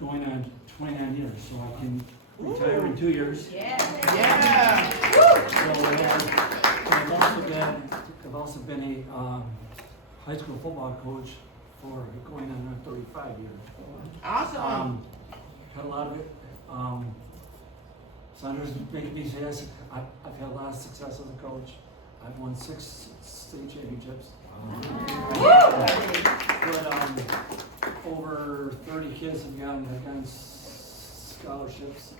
going on 29 years, so I can retire in 2 years. Yeah. So I've also been a high school football coach for going on 35 years. Awesome. Had a lot of it. Sanders making me say this. I've had a lot of success as a coach. I've won 6 state championships. But over 30 kids have gotten scholarships.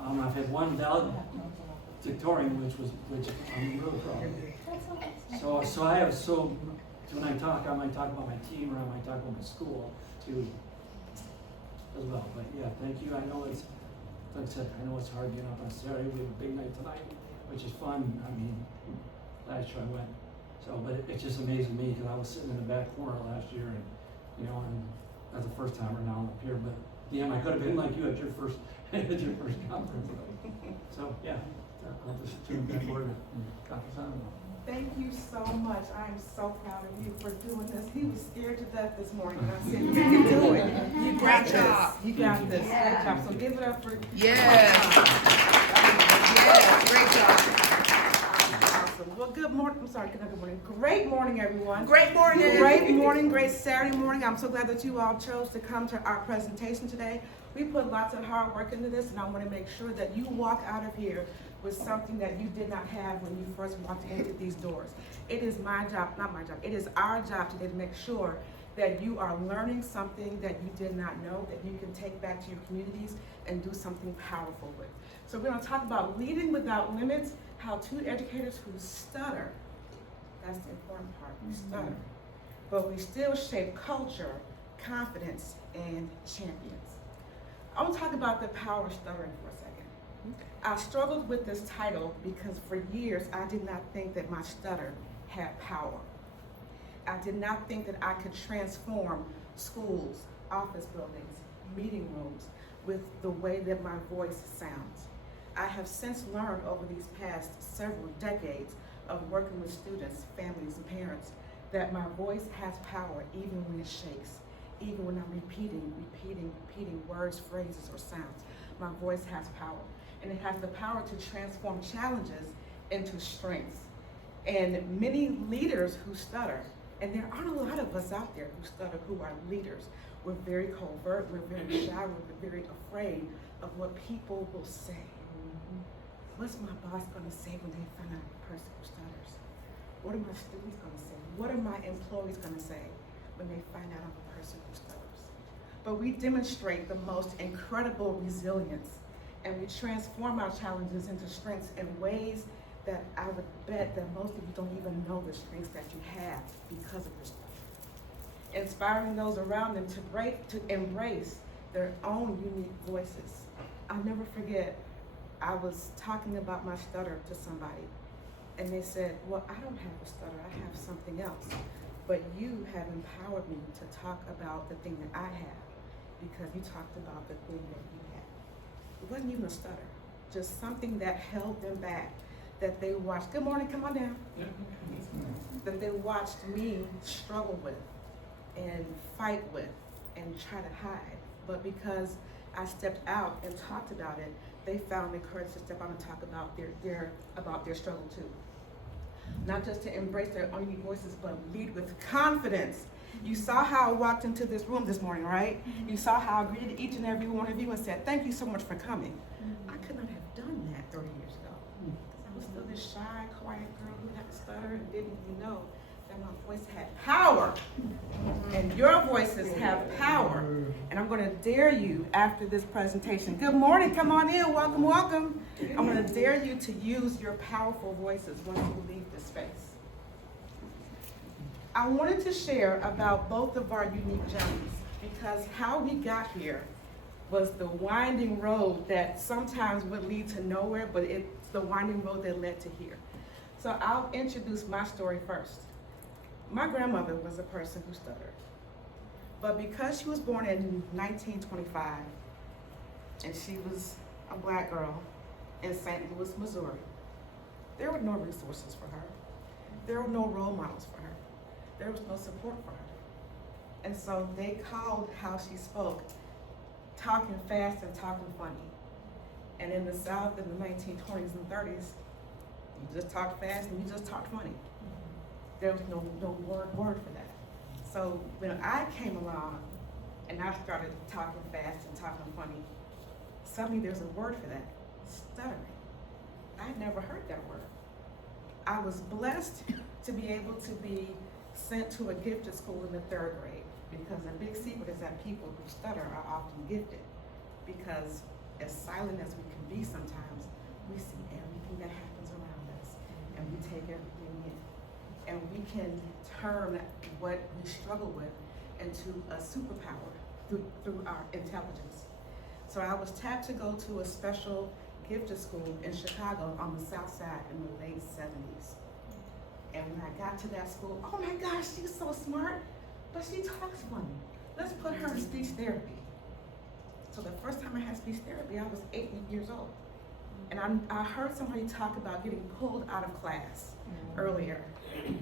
I've had one valedictorian, which I'm really proud of. So when I talk, I might talk about my team or I might talk about my school too, as well. But yeah, thank you. I know it's, like I said, I know it's hard getting up on Saturday. We have a big night tonight, which is fun. I mean, last year I went. So, but it's just amazing me because I was sitting in the back corner last year, and and that's the first timer now I'm up here. But I could have been like you at your first conference. So yeah, I'll just turn it back over to Dr. Simon. Thank you so much. I am so proud of you for doing this. He was scared to death this morning. And I said, you can do it. You got Great this. job. You got this. Great job. So give it up for Yes. Yes, great job. Awesome. Well, good morning. I'm sorry, good morning. Great morning, everyone. Great morning. Great morning, great Saturday morning. I'm so glad that you all chose to come to our presentation today. We put lots of hard work into this, and I want to make sure that you walk out of here with something that you did not have when you first walked into these doors. It is my job, not my job, it is our job today to make sure that you are learning something that you did not know, that you can take back to your communities and do something powerful with. So we're gonna talk about leading without limits, how 2 educators who stutter, that's the important part, we stutter, but we still shape culture, confidence, and champions. I want to talk about the power of stuttering for a second. I struggled with this title because for years I did not think that my stutter had power. I did not think that I could transform schools, office buildings, meeting rooms with the way that my voice sounds. I have since learned over these past several decades of working with students, families, and parents that my voice has power even when it shakes, even when I'm repeating words, phrases, or sounds. My voice has power. And it has the power to transform challenges into strengths. And many leaders who stutter, and there aren't a lot of us out there who stutter who are leaders. We're very covert, we're very shy, we're very afraid of what people will say. What's my boss gonna say when they find out a person who stutters? What are my students gonna say? What are my employees gonna say when they find out I'm a person who stutters? But we demonstrate the most incredible resilience, and we transform our challenges into strengths in ways that I would bet that most of you don't even know the strengths that you have because of your stutter. Inspiring those around them to embrace their own unique voices. I'll never forget, I was talking about my stutter to somebody, and they said, well, I don't have a stutter, I have something else. But you have empowered me to talk about the thing that I have, because you talked about the thing that you have. It wasn't even a stutter, just something that held them back, that they watched, good morning, come on down. That they watched me struggle with and fight with and try to hide. But because I stepped out and talked about it, they found the courage to step out and talk about their struggle too. Not just to embrace their own unique voices, but lead with confidence. You saw how I walked into this room this morning, right? You saw how I greeted each and every one of you and said, thank you so much for coming. I could not have done that 30 years ago. I was still this shy, quiet girl who had to stutter and didn't even know that my voice had power. And your voices have power. And I'm gonna dare you after this presentation. Good morning, come on in, welcome, welcome. I'm gonna dare you to use your powerful voices once you leave this space. I wanted to share about both of our unique journeys because how we got here was the winding road that sometimes would lead to nowhere, but it's the winding road that led to here. So I'll introduce my story first. My grandmother was a person who stuttered, but because she was born in 1925 and she was a black girl in St. Louis, Missouri, there were no resources for her. There were no role models for her. There was no support for her. And so they called how she spoke talking fast and talking funny. And in the South in the 1920s and 30s, you just talked fast and you just talked funny. There was no word for that. So when I came along and I started talking fast and talking funny, suddenly there's a word for that, stuttering. I'd never heard that word. I was blessed to be able to be sent to a gifted school in the 3rd grade, because the big secret is that people who stutter are often gifted, because as silent as we can be sometimes, we see everything that happens around us and we take everything in. And we can turn what we struggle with into a superpower through our intelligence. So I was tapped to go to a special gifted school in Chicago on the South Side in the late 70s. And when I got to that school, oh my gosh, she's so smart, but she talks funny. Let's put her in speech therapy. So the first time I had speech therapy, I was 8 years old. And I heard somebody talk about getting pulled out of class earlier.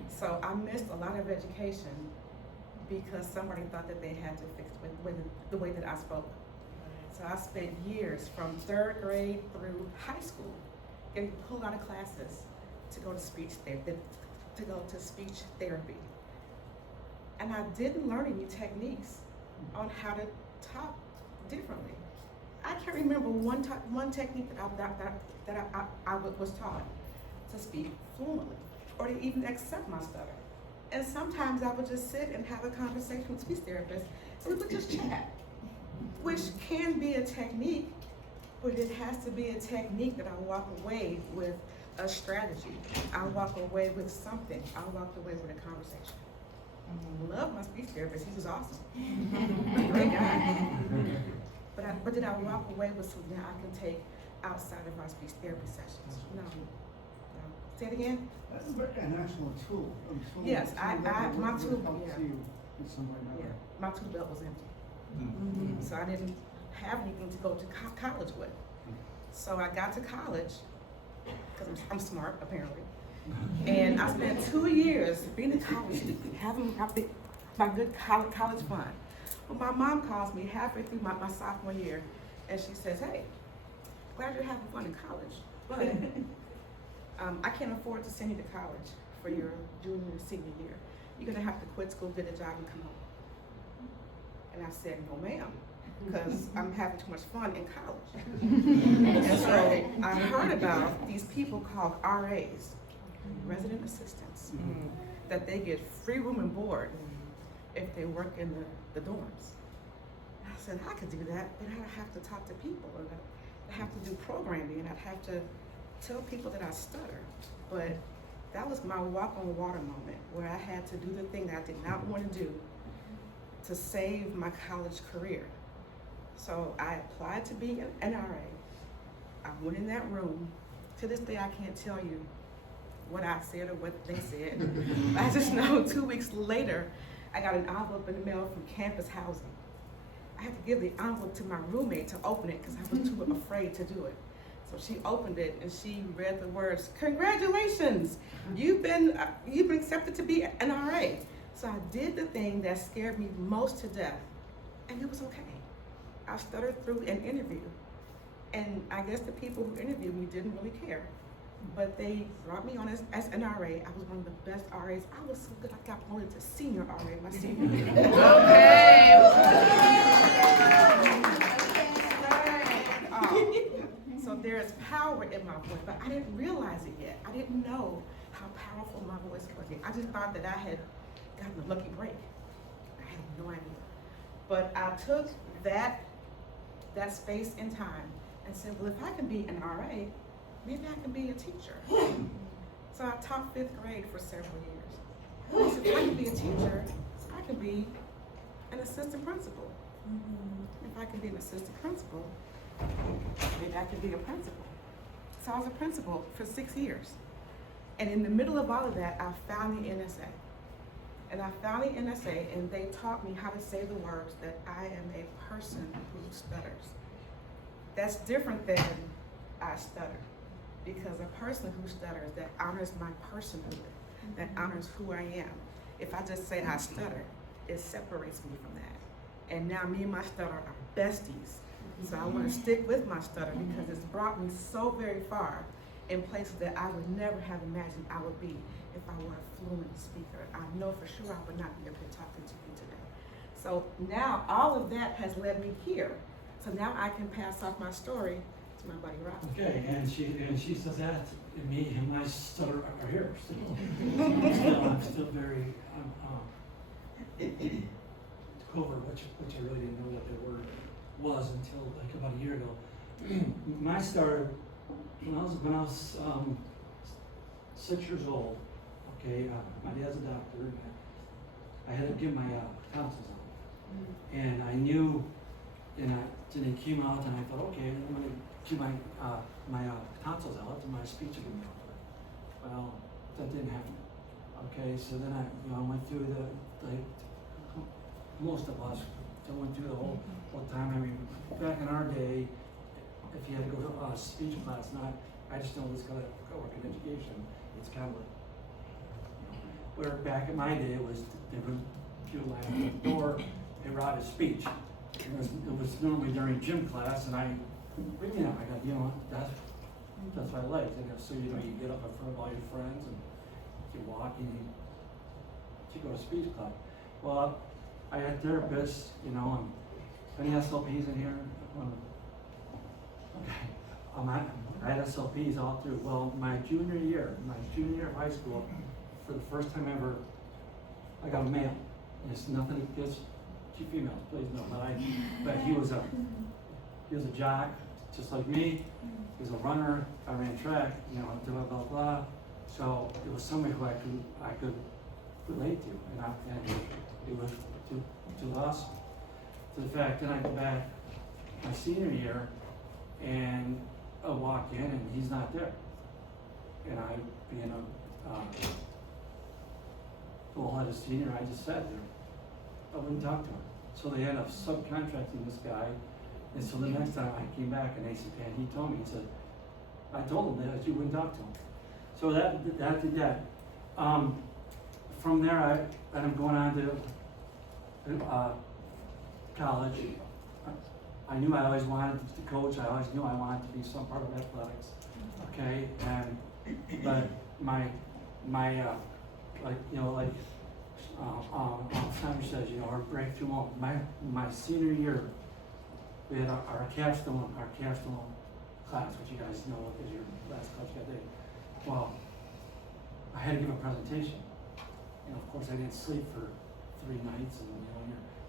So I missed a lot of education because somebody thought that they had to fix the way that I spoke. So I spent years from 3rd grade through high school getting pulled out of classes to go to speech therapy. And I didn't learn any techniques on how to talk differently. I can't remember one technique that I was taught to speak fluently or to even accept my stutter. And sometimes I would just sit and have a conversation with speech therapists and we would just chat, which can be a technique, but it has to be a technique that I walk away with a strategy. I walk away with something. I walked away with a conversation. I love my speech therapist. He was awesome. Great guy. But did I walk away with something that I can take outside of our speech therapy sessions? No. Say it again? That's an actual tool. Yes, my tool, helps yeah. you in some way. Yeah, my tool belt was empty. So I didn't have anything to go to college with. So I got to college, because I'm smart apparently, and I spent 2 years being in college, having my good college fun. Well, my mom calls me halfway through my sophomore year, and she says, hey, glad you're having fun in college, but I can't afford to send you to college for your junior and senior year. You're gonna have to quit school, get a job, and come home. And I said, no ma'am, because I'm having too much fun in college. And so I heard about these people called RAs, resident assistants, that they get free room and board if they work in the dorms. I said, I could do that, but I'd have to talk to people, and I'd have to do programming, and I'd have to tell people that I stutter. But that was my walk on water moment, where I had to do the thing that I did not want to do to save my college career. So I applied to be an RA. I went in that room. To this day, I can't tell you what I said or what they said. I just know 2 weeks later, I got an envelope in the mail from campus housing. I had to give the envelope to my roommate to open it because I was too afraid to do it. So she opened it and she read the words, congratulations, you've been accepted to be an RA. So I did the thing that scared me most to death, and it was okay. I stuttered through an interview, and I guess the people who interviewed me didn't really care, but they brought me on as an RA. I was one of the best RAs. I was so good I got promoted to senior RA my senior year. So there is power in my voice, but I didn't realize it yet. I didn't know how powerful my voice was yet. I just thought that I had gotten a lucky break. I had no idea. But I took that space in time and said, well, if I can be an RA, maybe I can be a teacher. So I taught 5th grade for several years. I said, if I can be a teacher, I can be an assistant principal. If I can be an assistant principal, maybe I could be a principal. So I was a principal for 6 years. And in the middle of all of that, I found the NSA. And I found the NSA, and they taught me how to say the words that I am a person who stutters. That's different than I stutter, because a person who stutters, that honors my personhood, that honors who I am. If I just say I stutter, it separates me from that. And now me and my stutter are besties So I want to stick with my stutter because it's brought me so very far in places that I would never have imagined I would be if I were a fluent speaker. I know for sure I would not be up here talking to you today. So now all of that has led me here. So now I can pass off my story to my buddy Rob. Okay, and she says that, and me and my stutter are here still. I'm still very, covert, which I really didn't know what that word was until like about a year ago. Mine started when I was 6 years old. Okay, my dad's a doctor, and I had to get my tonsils out, and I knew, and they came out, and I thought, okay, I'm gonna do my tonsils out, and my speech will be better. Well, that didn't happen. Okay, so then I went through most of us went through the whole time. I mean, back in our day, if you had to go to a speech class, I just know this because I work in education, it's kind of like, where back in my day, it was, they would do like at the door, they wrote a speech. It was normally during gym class, and I got, that's what I liked. And so, you get up in front of all your friends, and you walk, and you go to speech class. Well, I had therapists, and any SLPs in here? Okay. I had SLPs all through. Well, my junior year of high school, for the first time ever, I got a male. It's nothing against you females, please no. But he was a jock, just like me. He was a runner. I ran track, blah blah blah. So it was somebody who I could relate to, and it was to us, to the fact that I go back my senior year, and I walk in and he's not there, and I, being a full-headed senior, I just sat there. I wouldn't talk to him. So they ended up subcontracting this guy, and so the next time I came back and he told me, he said, I told him that you wouldn't talk to him. So that did that. From there, I ended up going on to college. I knew I always wanted to coach. I always knew I wanted to be some part of athletics. Okay, but Simon says, our breakthrough moment. My senior year, we had our capstone class, which you guys know is your last class you got there. Well, I had to give a presentation. Of course, I didn't sleep for 3 nights, and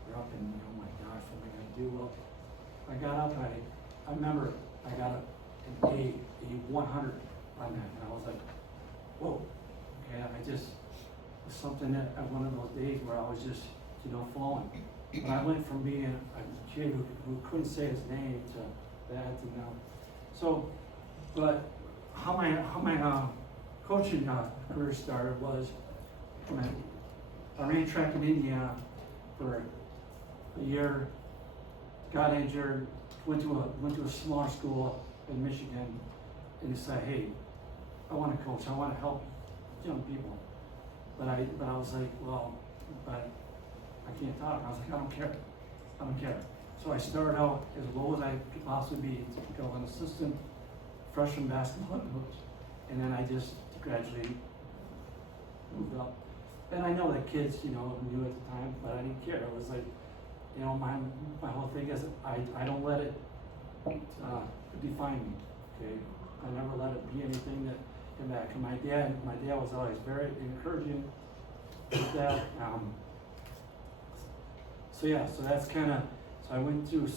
you're up and oh my gosh, what am I gonna do? Well, I got up and I remember I got a 100 on that, and I was like, whoa, okay, I just, it was something that, one of those days where I was just, falling. But I went from being a kid who couldn't say his name to that to now. So, but how my coaching career started was, I ran track in Indiana for a year, got injured, went to a smaller school in Michigan, and decided, hey, I want to coach, I want to help young people. But I was like, well, but I can't talk. I was like, I don't care. So I started out as low as I could possibly be to become an assistant freshman basketball coach, and then I just gradually moved up. And I know that kids, knew at the time, but I didn't care. It was like, my whole thing is I don't let it define me. Okay, I never let it be anything that came back. And my dad was always very encouraging with that. So that's kind of. So I went through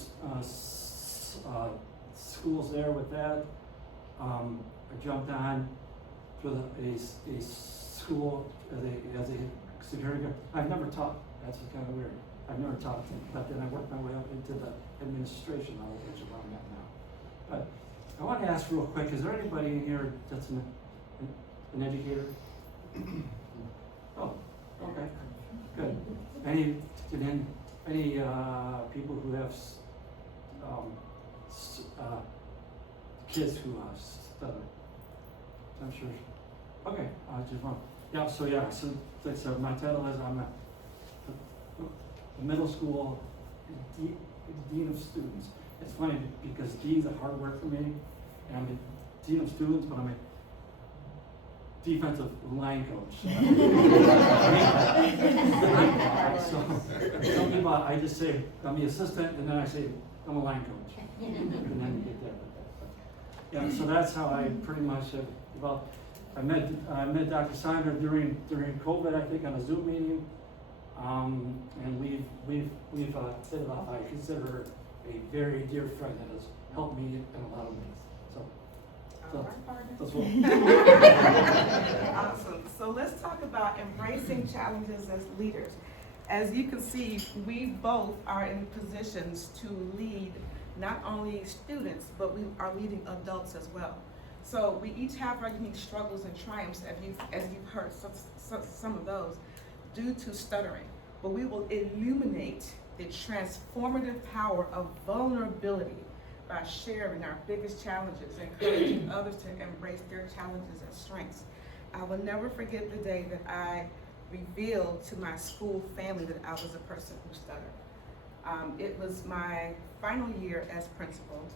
schools there with that. I jumped on to a school as a security guard. I've never taught. That's kind of weird. I've never taught, but then I worked my way up into the administration level, which is where I'm at now. But I want to ask real quick: is there anybody in here that's an educator? Oh, okay, good. Any people who have kids who stutter? I'm sure. Okay, I just want. So my title is I'm a middle school dean of students, it's funny because dean's a hard word for me, and I'm a dean of students, but I'm a defensive line coach. So, some people, I just say, I'm the assistant, and then I say, I'm a line coach. And then you get there with that. But, yeah, so that's how I pretty much have developed. I met Dr. Sander during COVID, I think, on a Zoom meeting. And we've hit it off. I consider her a very dear friend that has helped me in a lot of ways. So that's what. Awesome. So let's talk about embracing challenges as leaders. As you can see, we both are in positions to lead not only students, but we are leading adults as well. So we each have our unique struggles and triumphs, as you've heard some of those, due to stuttering. But we will illuminate the transformative power of vulnerability by sharing our biggest challenges, encouraging others to embrace their challenges as strengths. I will never forget the day that I revealed to my school family that I was a person who stuttered. It was my final year as principal,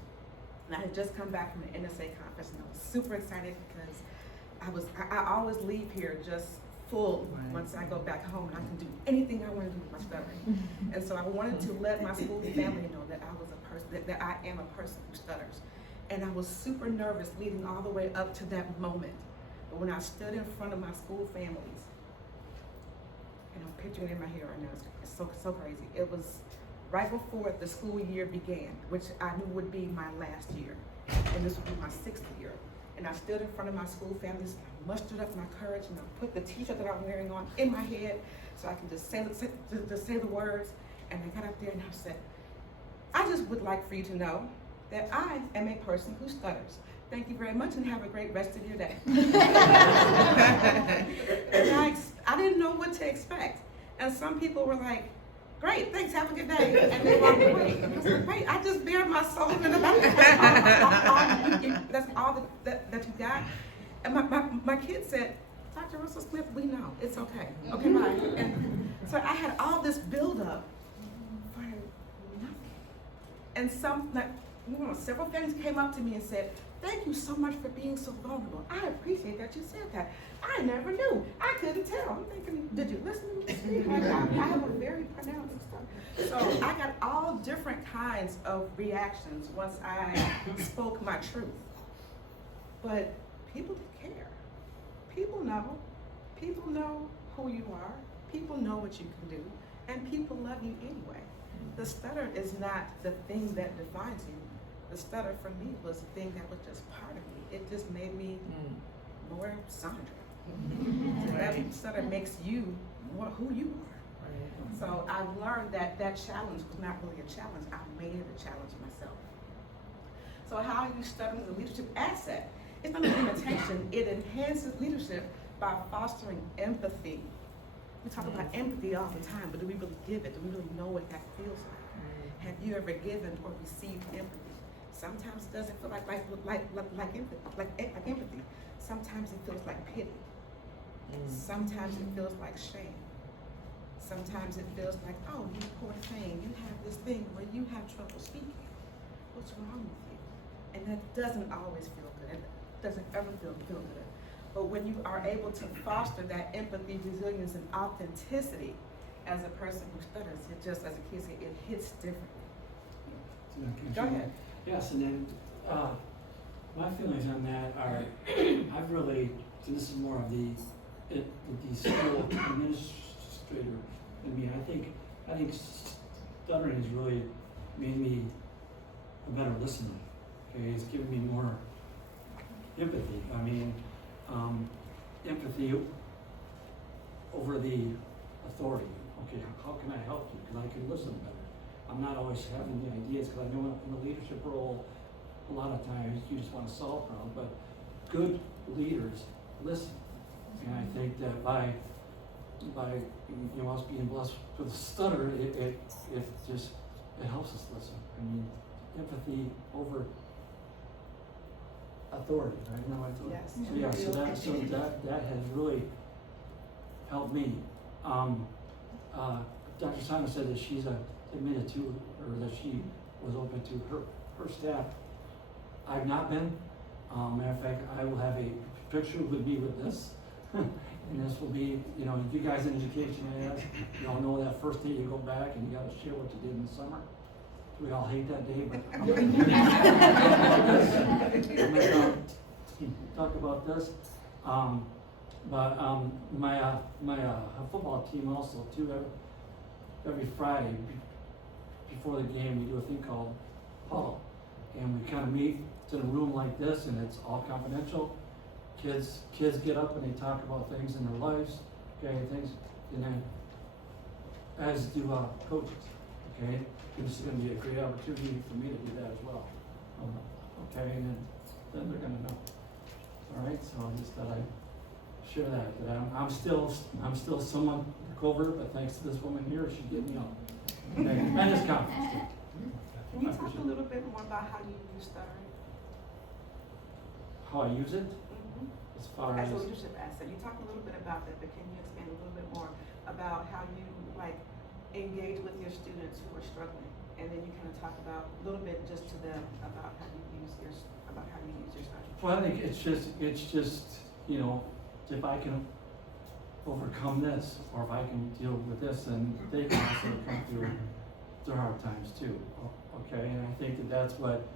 and I had just come back from the NSA conference, and I was super excited because I always leave here just full once I go back home, and I can do anything I want to do with my stuttering. And so I wanted to let my school family know that I was a person, that I am a person who stutters. And I was super nervous leading all the way up to that moment. But when I stood in front of my school families, and I'm picturing it in my head right now, it's so crazy. It was right before the school year began, which I knew would be my last year. And this would be my 6th year. And I stood in front of my school families, and I mustered up my courage, and I put the t-shirt that I'm wearing on in my head so I can just say the words. And I got up there and I said, I just would like for you to know that I am a person who stutters. Thank you very much and have a great rest of your day. And I didn't know what to expect. And some people were like, great, thanks, have a good day. And they walked away. And I was like, wait, I just bared my soul in the back. That's all that you got? And my kid said, Dr. Russell Smith, we know, it's okay. Okay, bye. And so I had all this buildup for nothing. And several families came up to me and said, thank you so much for being so vulnerable. I appreciate that you said that. I never knew. I couldn't tell. I'm thinking, did you listen to me speak? I have a very pronounced stuff. So I got all different kinds of reactions once I spoke my truth. But people didn't care. People know. People know who you are. People know what you can do. And people love you anyway. The stutter is not the thing that defines you. The stutter for me was the thing that was just part of me. It just made me more Sandra. That stutter makes you more who you are. So I learned that challenge was not really a challenge. I made it a challenge myself. So how you stutter as a leadership asset? It's not a limitation. It enhances leadership by fostering empathy. We talk about empathy all the time, but do we really give it? Do we really know what that feels like? Have you ever given or received empathy? Sometimes it doesn't feel like empathy. Sometimes it feels like pity. Sometimes it feels like shame. Sometimes it feels like, oh, you poor thing, you have this thing where you have trouble speaking. What's wrong with you? And that doesn't always feel good. It doesn't ever feel good. But when you are able to foster that empathy, resilience, and authenticity as a person who stutters, it just, as a kid said, it hits differently. Go ahead. Yes, and then my feelings on that are, I've really, so this is more of the school administrator in me. I think stuttering has really made me a better listener. Okay, it's given me more empathy. I mean, empathy over the authority. Okay, how can I help you? Because I can listen better. I'm not always having the ideas, because I know in the leadership role, a lot of times you just want to solve problems, but good leaders listen. And I think that by us being blessed with a stutter, it helps us listen. I mean, empathy over authority, right? No, Yes. So that has really helped me. Dr. Simon said that she's admitted to, or that she was open to her staff. I've not been. Matter of fact, I will have a picture with me with this. And this will be, you know, you guys in education areas, you all know that first day you go back and you gotta share what you did in the summer. We all hate that day, but I'm gonna talk about this. My football team also too, every Friday before the game, we do a thing called huddle. And we kind of meet in a room like this, and it's all confidential. Kids get up and they talk about things in their lives, okay, things, and then as do coaches, okay. And this is going to be a great opportunity for me to do that as well, okay. And then they're going to know. All right, so I just thought I'd share that. I'm still someone covert, but thanks to this woman here, she's getting me up. Okay, and this conference too. Can you talk a little bit more about how you use stuttering? How I use it, as far As as. a leadership asset, you talked a little bit about that, but can you expand a little bit more about how you like engage with your students who are struggling? And then you kind of talk about a little bit just to them about how you use your stuttering. Well, I think it's just, you know, if I can overcome this, or if I can deal with this, then they can also come through their hard times too, okay? And I think that's what,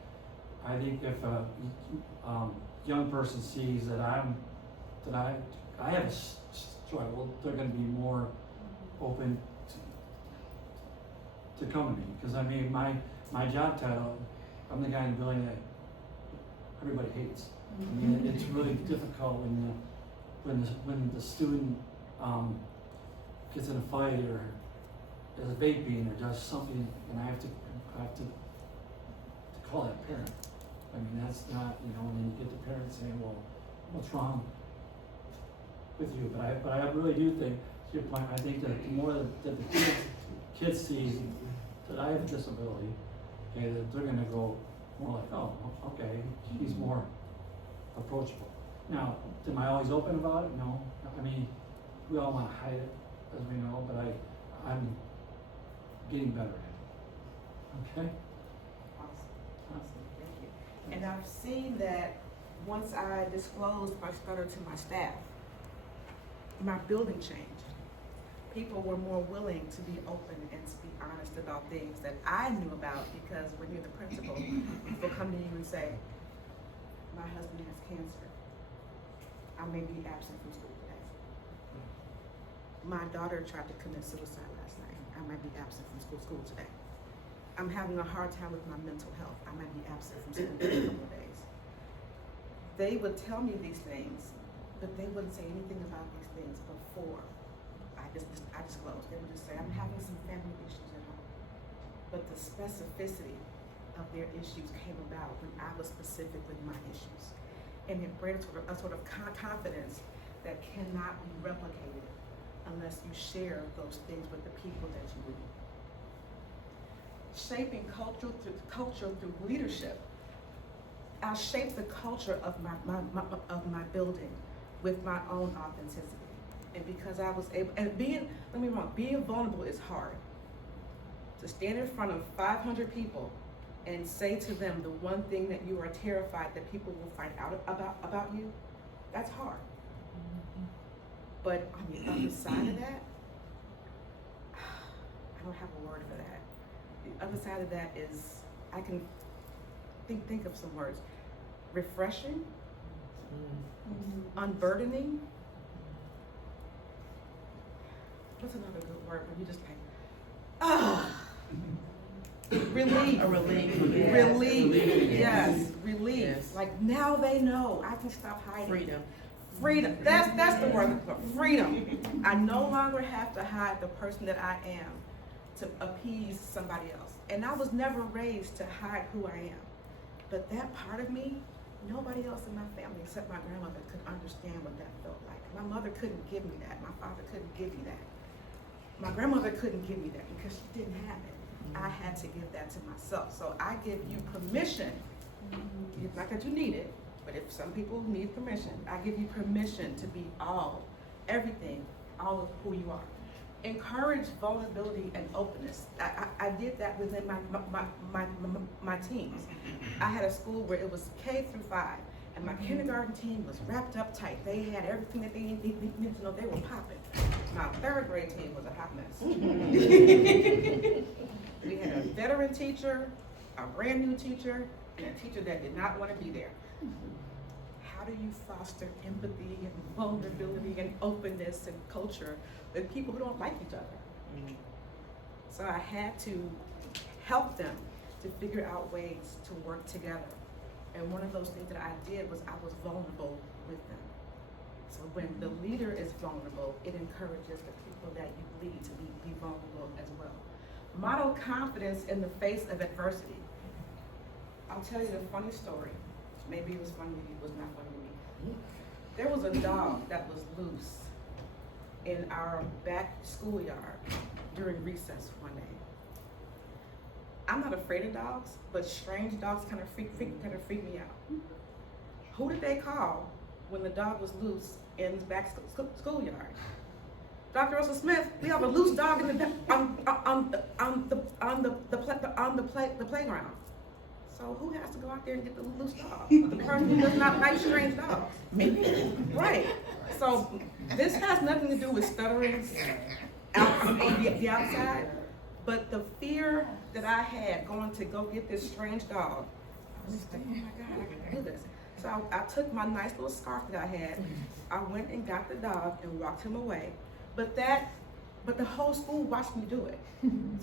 I think if a young person sees that I have a struggle, they're gonna be more open to come to me. Because I mean, my job title, I'm the guy in the building that everybody hates. I mean, it's really difficult when the student gets in a fight or is vaping or does something, and I have to call that parent. I mean, that's not, you know, and then you get the parent saying, well, what's wrong with you? But I really do think, to your point, I think that the more that the kids see that I have a disability, okay, that they're gonna go more like, oh, okay, he's more approachable. Now, am I always open about it? No. I mean, we all wanna hide it, as we know, but I'm getting better at it. Okay? Awesome, thank you. And I've seen that once I disclosed my stutter to my staff, my building changed. People were more willing to be open and to be honest about things that I knew about, because when you're the principal, people come to you and say, my husband has cancer. I may be absent from school today. My daughter tried to commit suicide last night. I might be absent from school today. I'm having a hard time with my mental health. I might be absent from school for a couple of days. They would tell me these things, but they wouldn't say anything about these things before I disclosed. They would just say, I'm having some family issues at home. But the specificity of their issues came about when I was specific with my issues. And it bred a sort of confidence that cannot be replicated unless you share those things with the people that you lead. Shaping culture through leadership. I shaped the culture of my building with my own authenticity. And because I was able, and being vulnerable is hard. To stand in front of 500 people and say to them the one thing that you are terrified that people will find out about you, that's hard. But on the other side of that, I don't have a word for that. The other side of that is, I can think of some words. Refreshing, unburdening. What's another good word when you just like, relief. A relief. Relief. Yes, relief. Yes. Like now they know I can stop hiding. Freedom. Freedom. That's the word. Freedom. I no longer have to hide the person that I am to appease somebody else. And I was never raised to hide who I am. But that part of me, nobody else in my family except my grandmother could understand what that felt like. My mother couldn't give me that. My father couldn't give me that. My grandmother couldn't give me that because she didn't have it. I had to give that to myself. So I give you permission. It's not that you need it, but if some people need permission, I give you permission to be everything, all of who you are. encourage vulnerability and openness. I did that within my teams. I had a school where it was K through 5, and my kindergarten team was wrapped up tight. They had everything that they needed to know. They were popping. My 3rd grade team was a hot mess. We had a veteran teacher, a brand new teacher, and a teacher that did not want to be there. How do you foster empathy and vulnerability and openness and culture with people who don't like each other? So I had to help them to figure out ways to work together. And one of those things that I did was I was vulnerable with them. So when the leader is vulnerable, it encourages the people that you lead to be vulnerable as well. Model confidence in the face of adversity. I'll tell you a funny story. Maybe it was funny to you, it was not funny to me. There was a dog that was loose in our back schoolyard during recess one day. I'm not afraid of dogs, but strange dogs kind of freak me out. Who did they call when the dog was loose in the back schoolyard? Dr. Russell Smith, we have a loose dog in the on the playground. So who has to go out there and get the loose dog? The person who does not like strange dogs. Me. Right. So this has nothing to do with stuttering out the outside, but the fear that I had going to go get this strange dog. I was like, oh my God, I can do this. So I took my nice little scarf that I had. I went and got the dog and walked him away. But the whole school watched me do it.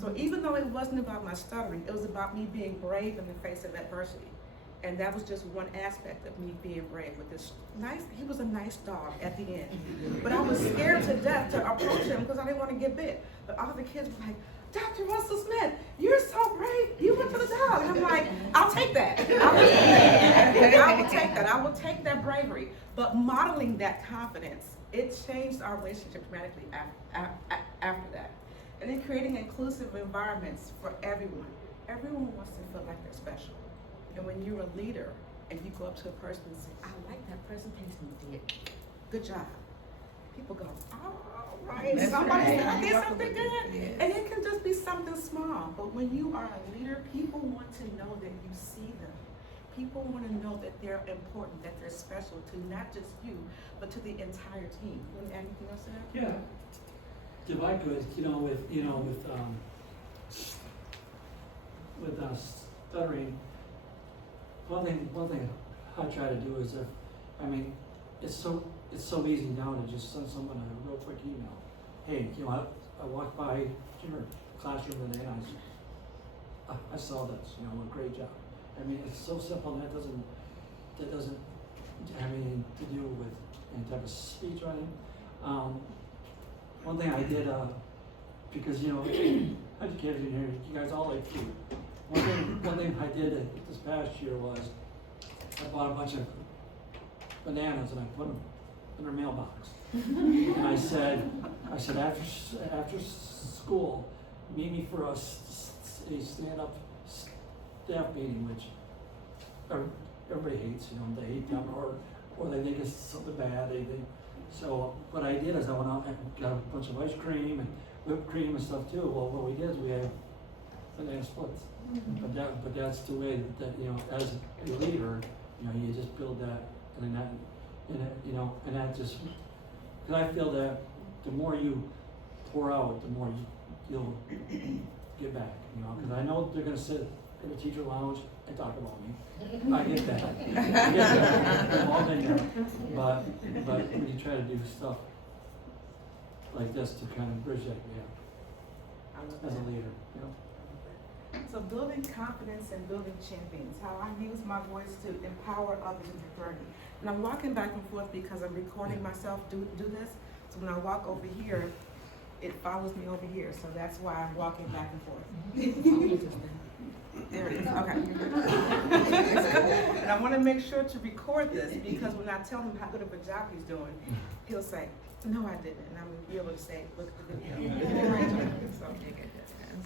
So even though it wasn't about my stuttering, it was about me being brave in the face of adversity. And that was just one aspect of me being brave with this he was a nice dog at the end. But I was scared to death to approach him because I didn't want to get bit. But all the kids were like, Dr. Russell Smith, you're so brave. You went to the dog. And I'm like, I'll take that. I will take that bravery. But modeling that confidence, it changed our relationship dramatically after that. And then creating inclusive environments for everyone. Everyone wants to feel like they're special. And when you're a leader and you go up to a person and say, I like that presentation you did. Good job. People go, oh, right. That's Somebody right. said I did something good. Yes. And it can just be something small. But when you are a leader, people want to know that you see them. People want to know that they're important, that they're special to not just you, but to the entire team. You want to add anything else to that? Yeah. If I could, with stuttering, one thing I try to do is it's so easy now to just send someone a real quick email. Hey, I walked by your classroom today and I saw this, a great job. It's so simple and that doesn't to do with any type of speech or anything. One thing I did, because educators in here, you guys all like food. One thing I did this past year was I bought a bunch of bananas and I put them in their mailbox. And I said after school, meet me for a stand-up staff meeting, which everybody hates. They hate them or they think it's something bad. So what I did is I went out and got a bunch of ice cream and whipped cream and stuff too. Well, what we did is we have banana splits. But that's the way that as a leader, you just build that and that just, because I feel that the more you pour out, the more you'll get back. Because I know they're gonna sit in the teacher lounge and talk about me. I get that. I'm all in there. But when you try to do stuff like this to kind of bridge that gap as a leader, So building confidence and building champions, how I use my voice to empower others in their journey. And I'm walking back and forth because I'm recording myself do this. So when I walk over here, it follows me over here. So that's why I'm walking back and forth. There it is, okay. And I want to make sure to record this because when I tell him how good of a job he's doing, he'll say, no, I didn't. And I'm going to be able to say, look at the video.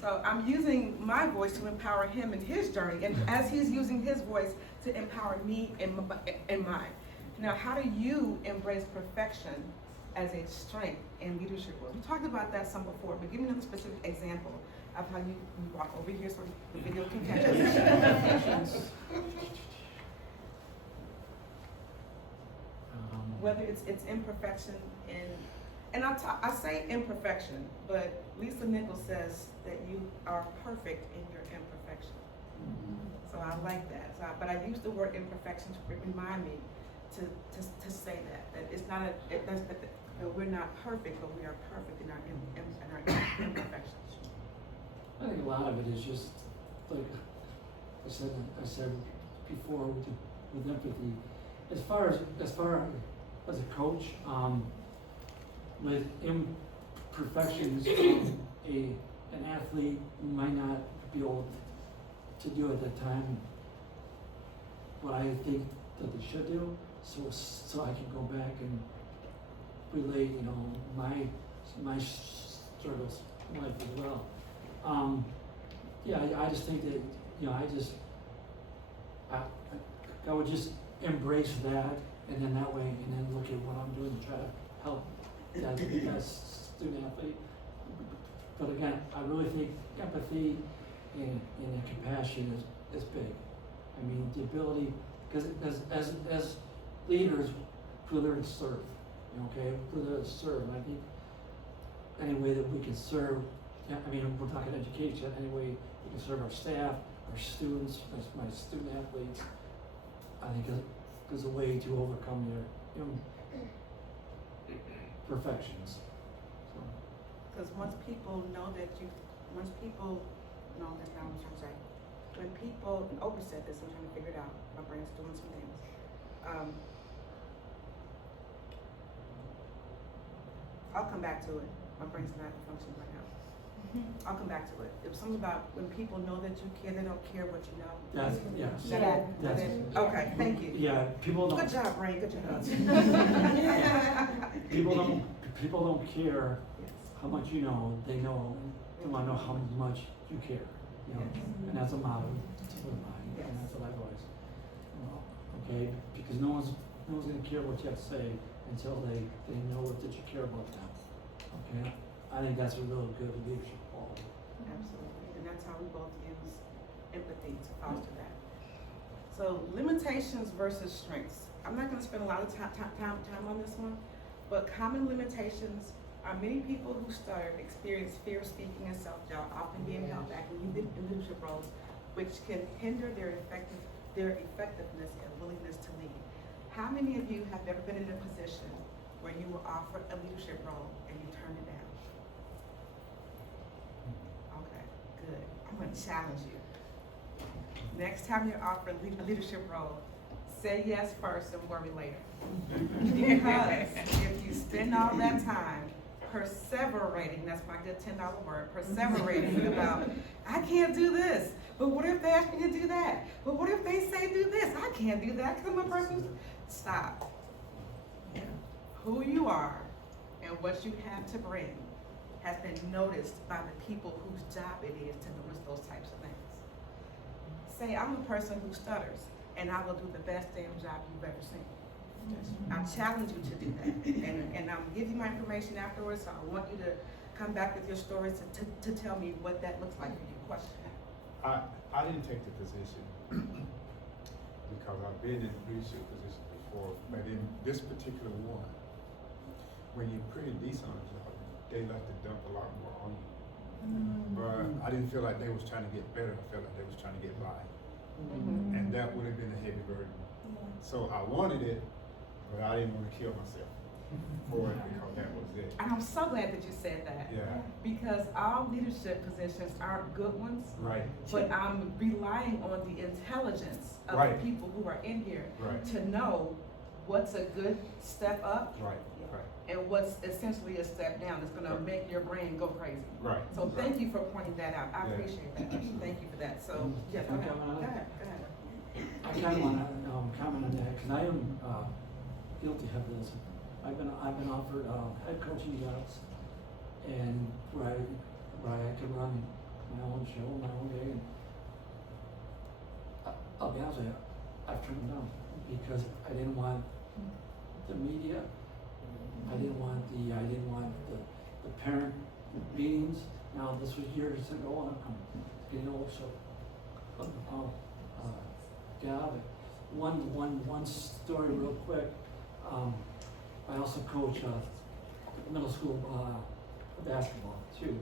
So I'm using my voice to empower him in his journey, and as he's using his voice to empower me in mine. Now, how do you embrace perfection as a strength in leadership roles? We talked about that some before, but give me another specific example of how you walk over here so the video can catch us. Whether it's imperfection and I say imperfection, but Lisa Nichols says that you are perfect in your imperfection. So I like that. But I use the word imperfection to remind me to say that it's not that we're not perfect, but we are perfect in our imperfections. I think a lot of it is just like I said before with empathy. As far as a coach, with imperfections, an athlete might not be able to do at that time what I think that they should do, so I can go back and relate, my struggles in life as well. I just think that, I would just embrace that, and then that way, and then look at what I'm doing to try to help that student athlete. But again, I really think empathy and compassion is big. I mean, the ability, because as leaders, we're there to serve. We're there to serve. And I think any way that we can serve, I mean, we're talking education, any way we can serve our staff, our students, my student athletes, I think is a way to overcome their imperfections. Because once people know that I'm trying to say, when people, Oprah said this, I'm trying to figure it out, my brain's doing some things. I'll come back to it, my brain's not functioning right now. I'll come back to it. It was something about when people know that you care, they don't care what you know. That's, yes. That's it. Okay, thank you. Yeah, people don't. Good job, Brain, good job. People don't care how much you know, they want to know how much you care, and that's a motto to live by, and that's what I've always, okay, because no one's gonna care what you have to say until they know that you care about them, okay? I think that's a real good leadership quality. Absolutely, and that's how we both use empathy to foster that. So limitations versus strengths. I'm not gonna spend a lot of time on this one, but common limitations are many people who stutter experience fear of speaking and self-doubt, often being held back in leadership roles, which can hinder their effectiveness and willingness to lead. How many of you have ever been in a position where you were offered a leadership role and you turned it down? Okay, good. I'm gonna challenge you. Next time you're offered a leadership role, say yes first and worry later. Because if you spend all that time perseverating, that's my good $10 word, perseverating about, I can't do this, but what if they ask me to do that? But what if they say do this? I can't do that because I'm a person. Stop. Who you are and what you have to bring has been noticed by the people whose job it is to notice those types of things. Say, I'm a person who stutters, and I will do the best damn job you've ever seen. I challenge you to do that, and I'll give you my information afterwards, so I want you to come back with your stories to tell me what that looks like for you. Question. I didn't take the position because I've been in leadership positions before, but in this particular one, when you're pretty decent on a job, they like to dump a lot more on you. But I didn't feel like they was trying to get better, I felt like they was trying to get by. And that would have been a heavy burden. So I wanted it, but I didn't want to kill myself for it because that was it. And I'm so glad that you said that. Yeah. Because all leadership positions aren't good ones. Right. But I'm relying on the intelligence of Right. the people who are in here Right. to know what's a good step up Right. Right. and what's essentially a step down. It's gonna Right. make your brain go crazy. Right. So thank you for pointing that out. I Yeah. appreciate that. Thank you for that. So, yes, go Can I ahead. comment on Go that? ahead, go ahead. I kind of want to comment on that because I am guilty of this. I've been offered head coaching jobs, and where I could run my own show, my own day, and I'll be honest with you, I've turned them down because I didn't want the media I didn't want the parent meetings. Now, this was years ago, and I'm getting old, so I'll get out of it. One story real quick. I also coach middle school basketball too.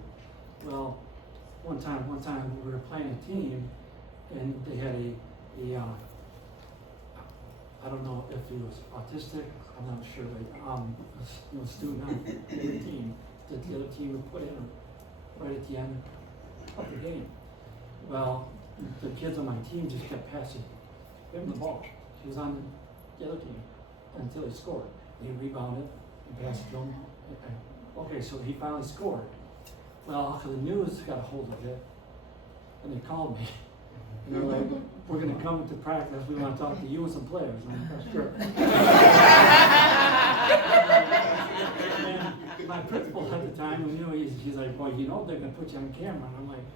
Well, one time we were playing a team, and they had a I don't know if he was autistic, I'm not sure, but a student on the team that the other team would put in right at the end of the game. Well, the kids on my team just kept passing him the ball. He was on the other team until he scored. He rebounded and passed it to him. Okay, so he finally scored. Well, the news got a hold of it, and they called me. And they're like, we're going to come to practice. We want to talk to you and some players. I'm like, sure. And my principal at the time, we knew he's like, boy, you know they're going to put you on camera. And I'm like,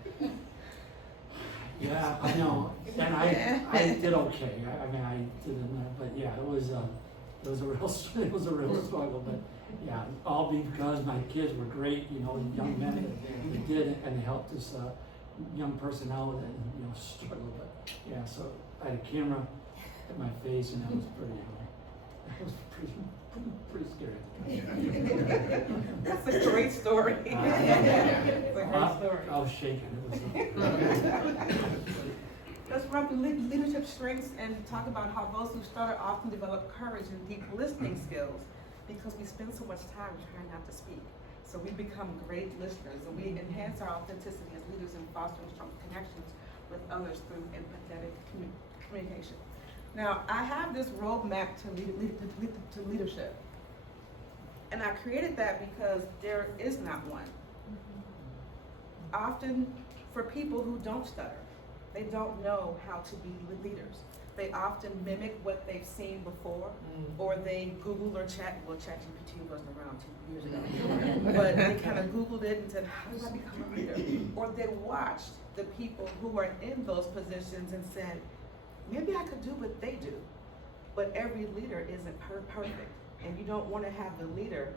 yeah, I know. And I did okay. I mean, I didn't, but yeah, it was a real struggle. But yeah, all because my kids were great, you know, young men. They did, and they helped us. Young person out and struggle, but yeah, so I had a camera at my face, and that was pretty scary. That's a great story. It's a great story. I was shaking. Let's run through leadership strengths and talk about how those who stutter often develop courage and deep listening skills because we spend so much time trying not to speak. So we become great listeners, and we enhance our authenticity as leaders in fostering strong connections with others through empathetic communication. Now, I have this roadmap to leadership, and I created that because there is not one. Often, for people who don't stutter, they don't know how to be leaders. They often mimic what they've seen before, or they Google or ChatGPT wasn't around 2 years ago, but they kind of Googled it and said, how do I become a leader? Or they watched the people who are in those positions and said, maybe I could do what they do. But every leader isn't perfect, and you don't want to have the leader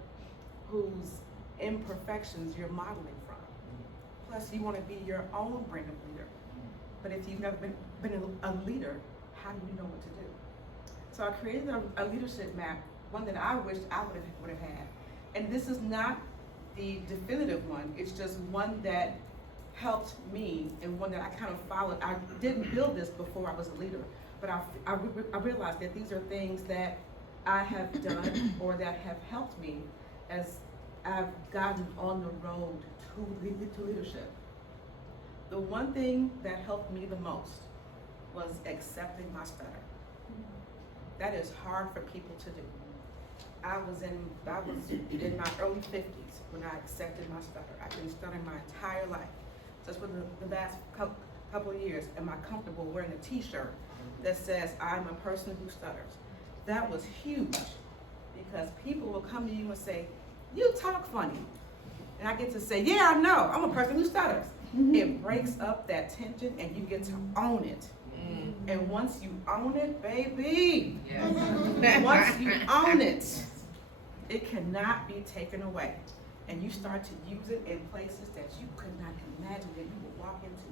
whose imperfections you're modeling from. Plus, you want to be your own brand of leader. But if you've never been a leader, how do you know what to do? So I created a leadership map, one that I wished I would have had. And this is not the definitive one, it's just one that helped me and one that I kind of followed. I didn't build this before I was a leader, but I realized that these are things that I have done or that have helped me as I've gotten on the road to leadership. The one thing that helped me the most was accepting my stutter. That is hard for people to do. I was in my early 50s when I accepted my stutter. I've been stuttering my entire life. Just for the last couple of years, am I comfortable wearing a t-shirt that says I'm a person who stutters? That was huge because people will come to you and say, you talk funny. And I get to say, yeah, I know, I'm a person who stutters. It breaks up that tension and you get to own it. And once you own it, baby, once you own it, it cannot be taken away. And you start to use it in places that you could not imagine that you would walk into,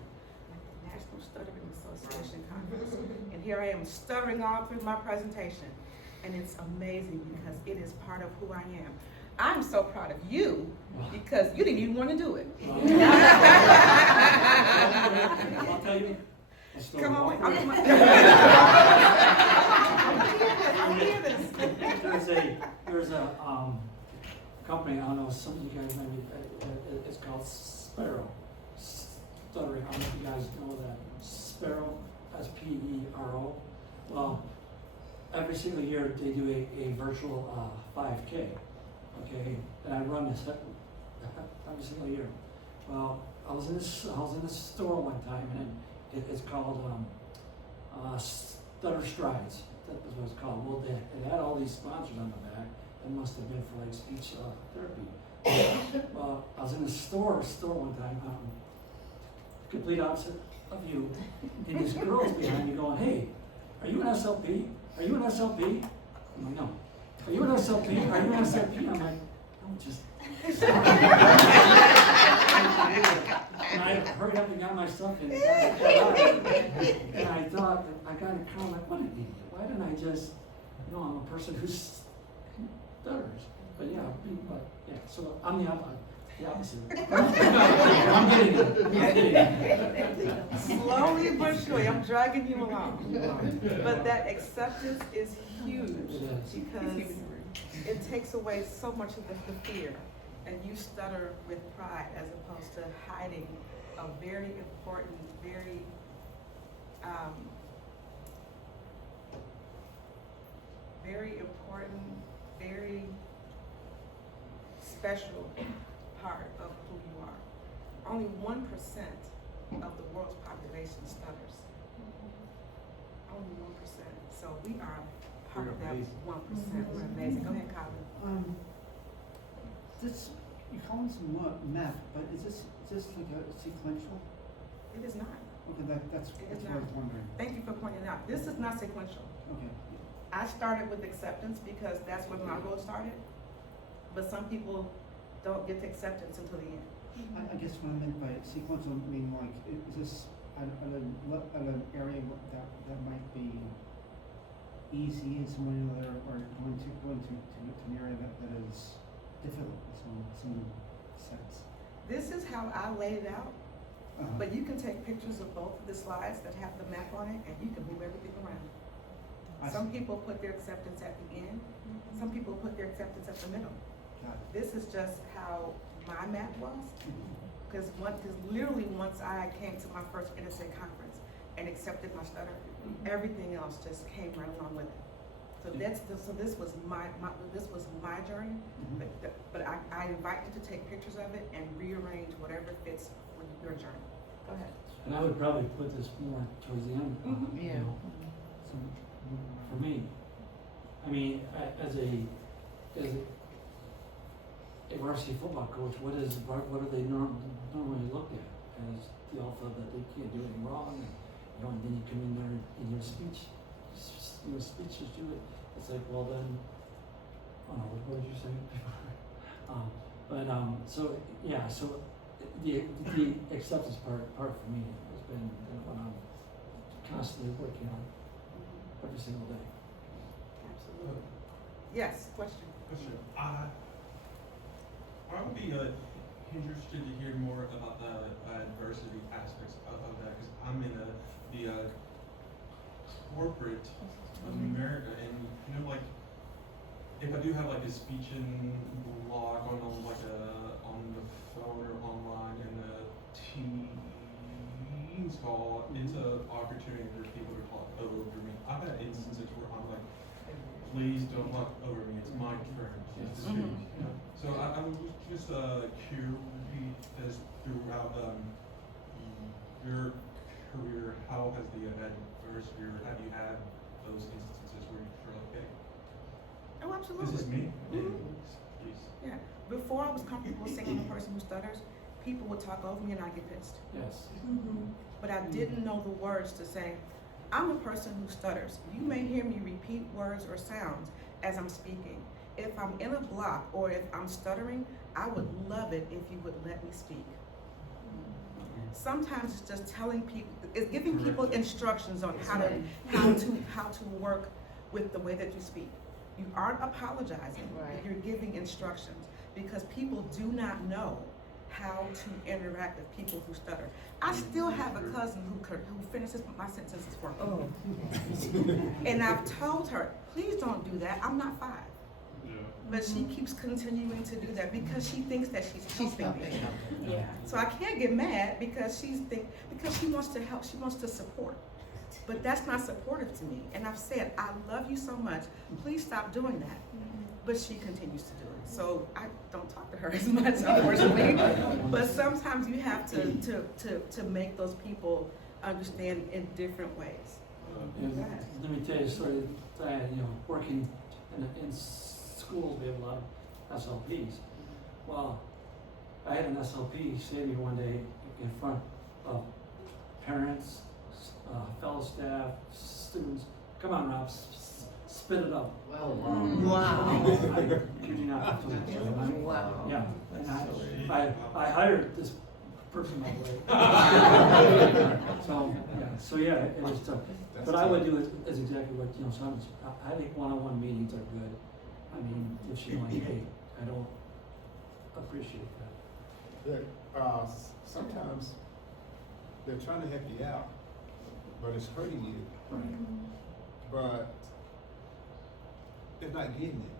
like the National Stuttering Association conference. And here I am stuttering all through my presentation. And it's amazing because it is part of who I am. I'm so proud of you because you didn't even want to do it. I'll tell you. Come on, I'm hear this. There's a company, I don't know, some of you guys maybe, it's called Sparrow. Stuttering, I don't know if you guys know that. Sparrow, S-P-E-R-O. Well, every single year they do a virtual 5K, okay? And I run this every single year. Well, I was in this store one time, and it's called Stutter Strides. That was what it's called. Well, they had all these sponsors on the back. It must have been for like speech therapy. Well, I was in the store one time, complete opposite of you, and this girl's behind me going, "Hey, are you an SLP? Are you an SLP?" I'm like, "No." Are you an SLP? Are you an SLP? I'm like, don't just. And I hurried up and got my stuff and and I thought, I got a call, like, what an idiot. Why didn't I just, I'm a person who stutters. But yeah, so I'm the opposite. I'm getting it. Slowly but surely, I'm dragging you along. But that acceptance is huge because it takes away so much of the fear. And you stutter with pride as opposed to hiding a very important, very very special part of who you are. Only 1% of the world's population stutters. Only 1%. So we are part of that 1%. We're amazing. Go ahead, Colin. This, you call this math, but is this like a sequential? It is not. Okay, that's It is what I was not. wondering. Thank you for pointing it out. This is not sequential. Okay. I started with acceptance because that's where my road started. But some people don't get to acceptance until the end. I guess what I meant by sequential, meaning like, is this at an area that might be easy in some way or another, or going to an area that is difficult in some sense? This is how I laid it out, Uh-huh. but you can take pictures of both of the slides that have the map on it and you can move everything around. I Some see. people put their acceptance at the end, some people put their acceptance at the middle. Got it. This is just how my map was, Mhm. because literally once I came to my first interstate conference and accepted my stutter, everything else just came right along with it. So this was my journey, Mhm. but I invite you to take pictures of it and rearrange whatever fits with your journey. Go ahead. And I would probably put this more towards the end. Mhm. Yeah. For me, I mean, as a varsity football coach, what are they normally looked at as the alpha that they can't do anything wrong? And then you come in there in your speech, speeches do it. It's like, well then, what did you say? So yeah, so the acceptance part for me has been what I'm constantly working on every single day. Absolutely. Yes, question. I would be interested to hear more about the adversity aspects of that, because I'm in the corporate of America, and like if I do have like a speech and blog on on the phone or online in the Teams call, it's an opportunity for people to talk over me. I've had instances where I'm like, please don't talk over me, it's my turn to speak. You know? So I was just curious throughout your career, how has the adversity, or have you had those instances where you're like, hey, Oh, absolutely. this is me? Mhm. Please. Yeah. Before I was comfortable saying I'm a person who stutters, people would talk over me and I'd get pissed. Yes. But I didn't know the words to say, I'm a person who stutters. You may hear me repeat words or sounds as I'm speaking. If I'm in a block or if I'm stuttering, I would love it if you would let me speak. Sometimes it's just telling people, it's giving people instructions on how to work with the way that you speak. You aren't apologizing, Right. you're giving instructions, because people do not know how to interact with people who stutter. I still have a cousin who finishes my sentences for me. Oh. And I've told her, please don't do that, I'm not 5. Yeah. But she keeps continuing to do that because she thinks that she's helping me. Yeah. So I can't get mad because she wants to help, she wants to support. But that's not supportive to me. And I've said, I love you so much, please stop doing that. But she continues to do it. So I don't talk to her as much, unfortunately. But sometimes you have to make those people understand in different ways. And let me tell you a story. Working in schools, we have a lot of SLPs. Well, I had an SLP say to me one day in front of parents, fellow staff, students, come on, Rob, spit it out. Oh, Wow. You do not. Wow. Yeah, and I hired this person, by the way. So yeah, it is tough. But I would do it as exactly what, I think one-on-one meetings are good. I mean, if she's like, hey, I don't appreciate that. But, sometimes they're trying to help you out, but it's hurting you, Right. but they're not getting it.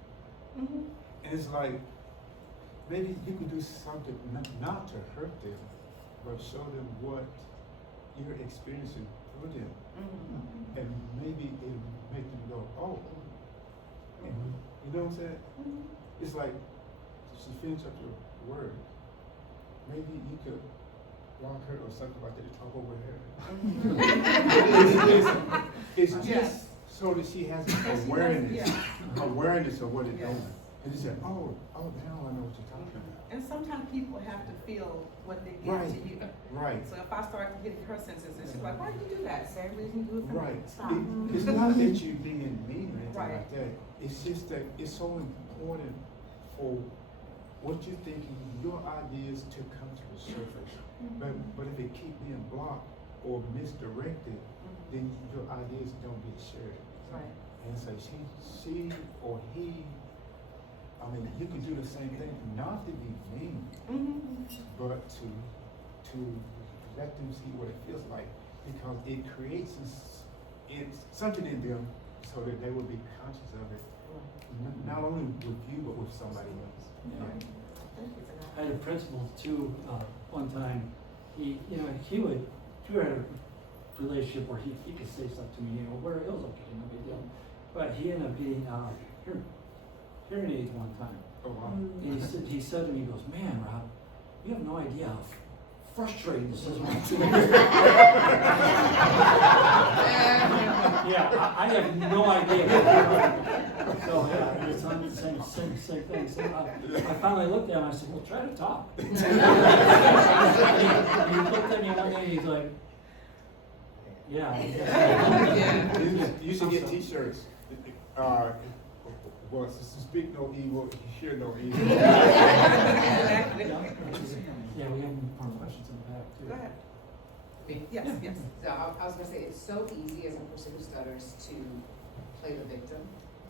Mhm. And it's like, maybe you can do something not to hurt them, but show them what you're experiencing through them. Mhm. And maybe it'll make them go, oh. And you know what I'm saying? It's like, she finish up your word. Maybe you could block her or something like that to talk over her. It's just Yes. so that she has Yeah. awareness of what it's Yes. doing. And she said, oh, now I know what you're talking about. And sometimes people have to feel what they give Right. to you. Right. So if I start getting her senses, and she's like, why did you do that? Same reason you do it for me. Right. Stop. It's not that you're being mean or anything Right. like that. It's just that it's so important for what you're thinking, your ideas to come to the surface. But if it keep being blocked or misdirected, then your ideas don't get shared. Right. And so she or he, I mean, you can do the same thing, not to be mean, but to let them see what it feels like, because it creates it's something in them so that they will be conscious of it, not only with you, but with somebody else. I had a principal too, one time, we had a relationship where he could say stuff to me, where it was okay, no big deal. But he ended up getting, hearing aids one time. Oh, wow. And he said to me, he goes, man, Rob, you have no idea how frustrating this is. Yeah, I have no idea. So, yeah, it's on the same thing. So I finally looked at him, I said, well, try to talk. And he looked at me one day, he's like, yeah. You should get t-shirts. Well, speak no evil, hear no evil. Yeah, we have more questions in the back too. Go ahead. Me? Yes, yes. So I was gonna say, it's so easy as a person who stutters to play the victim,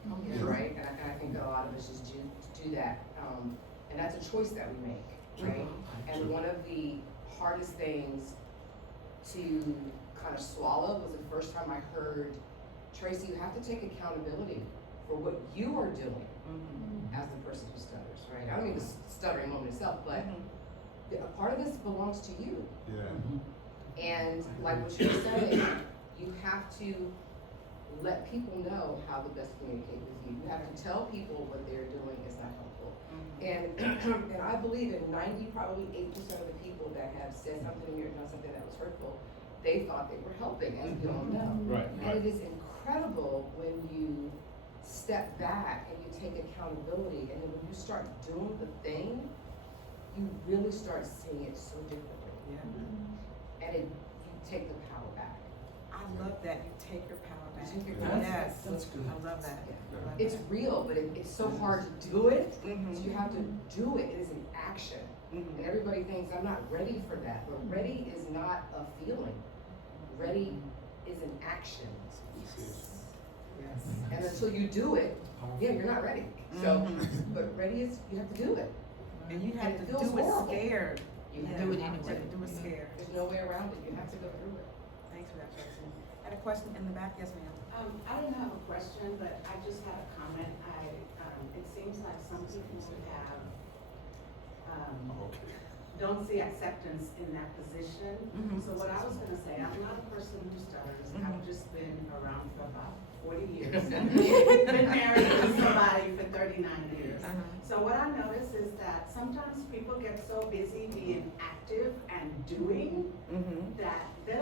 Yeah. right? And I think that a lot of us just do that. And that's a choice that we make, right? And one of the hardest things to kind of swallow was the first time I heard, Tracy, you have to take accountability for what you are doing as the person who stutters, right? I don't mean the stuttering moment itself, but a part of this belongs to you. Yeah. And like what you were saying, you have to let people know how to best communicate with you. You have to tell people what they're doing is not helpful. And I believe in 98% of the people that have said something to me or done something that was hurtful, they thought they were helping, as we all know. Right, And it is incredible when you step back and you take accountability, and then when you start doing the thing, you really start seeing it so differently. And you take the power back. I love that you take your power back. You take your Yeah. power Yes, That's good. I love that. Yeah. I love It's that. real, but it's so hard to do it. Mhm. So you have to do it. It is an action. And everybody thinks, I'm not ready for that. But ready is not a feeling. Ready is an action. Yes. And until you do it, yeah, you're not ready. So, but ready is, you have to do it. And you have And to it feels do it horrible. scared. You Yeah, have you to have do it. to do it scared. There's no way around it. You have to go through it. Thanks for that, Tracy. Had a question in the back? Yes, ma'am. I don't have a question, but I just had a comment. It seems like some people have, Okay. don't see acceptance in that position. Mhm. So what I was gonna say, I'm not a person who stutters. Mhm. I've just been around for about 40 years. Been married to somebody for 39 years. So what I notice is that sometimes people get so busy being active and doing that they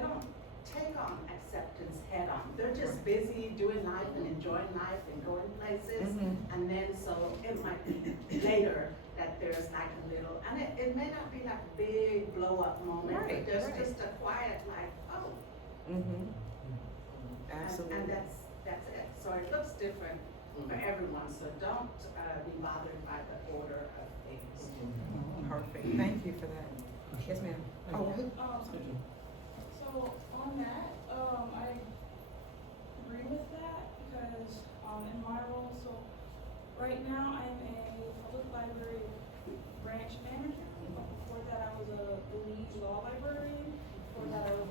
don't take on acceptance head on. They're just busy doing life and enjoying life and going places. And then so it might be later that there's like a little, and it may not be like a big blow up moment, Right, but there's right. just a quiet like, oh, Absolutely. And that's it. So it looks different for everyone, so don't be bothered by the order of things. Perfect, thank you for that. Yes, ma'am. Oh, So on that, I agree with that because, in my role, so right now I'm a public library branch manager. Before that I was the lead law librarian. Before that I was a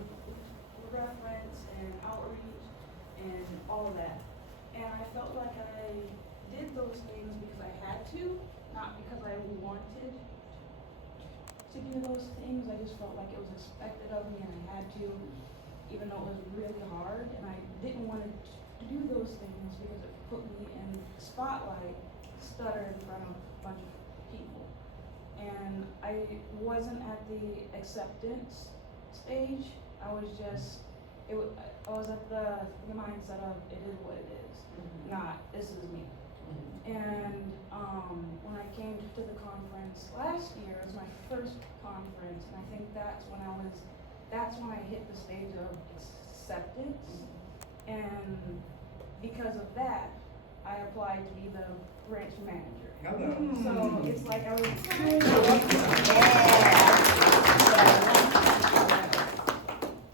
reference and outreach and all of that. And I felt like I did those things because I had to, not because I wanted to do those things. I just felt like it was expected of me and I had to, even though it was really hard, and I didn't want to do those things because it put me in the spotlight, stutter in front of a bunch of people. And I wasn't at the acceptance stage. I was just, I was at the mindset of it is what it is, not this is me. And when I came to the conference last year, it was my first conference, and I think that's when I hit the stage of acceptance. And because of that, I applied to be the branch manager. So it's like I was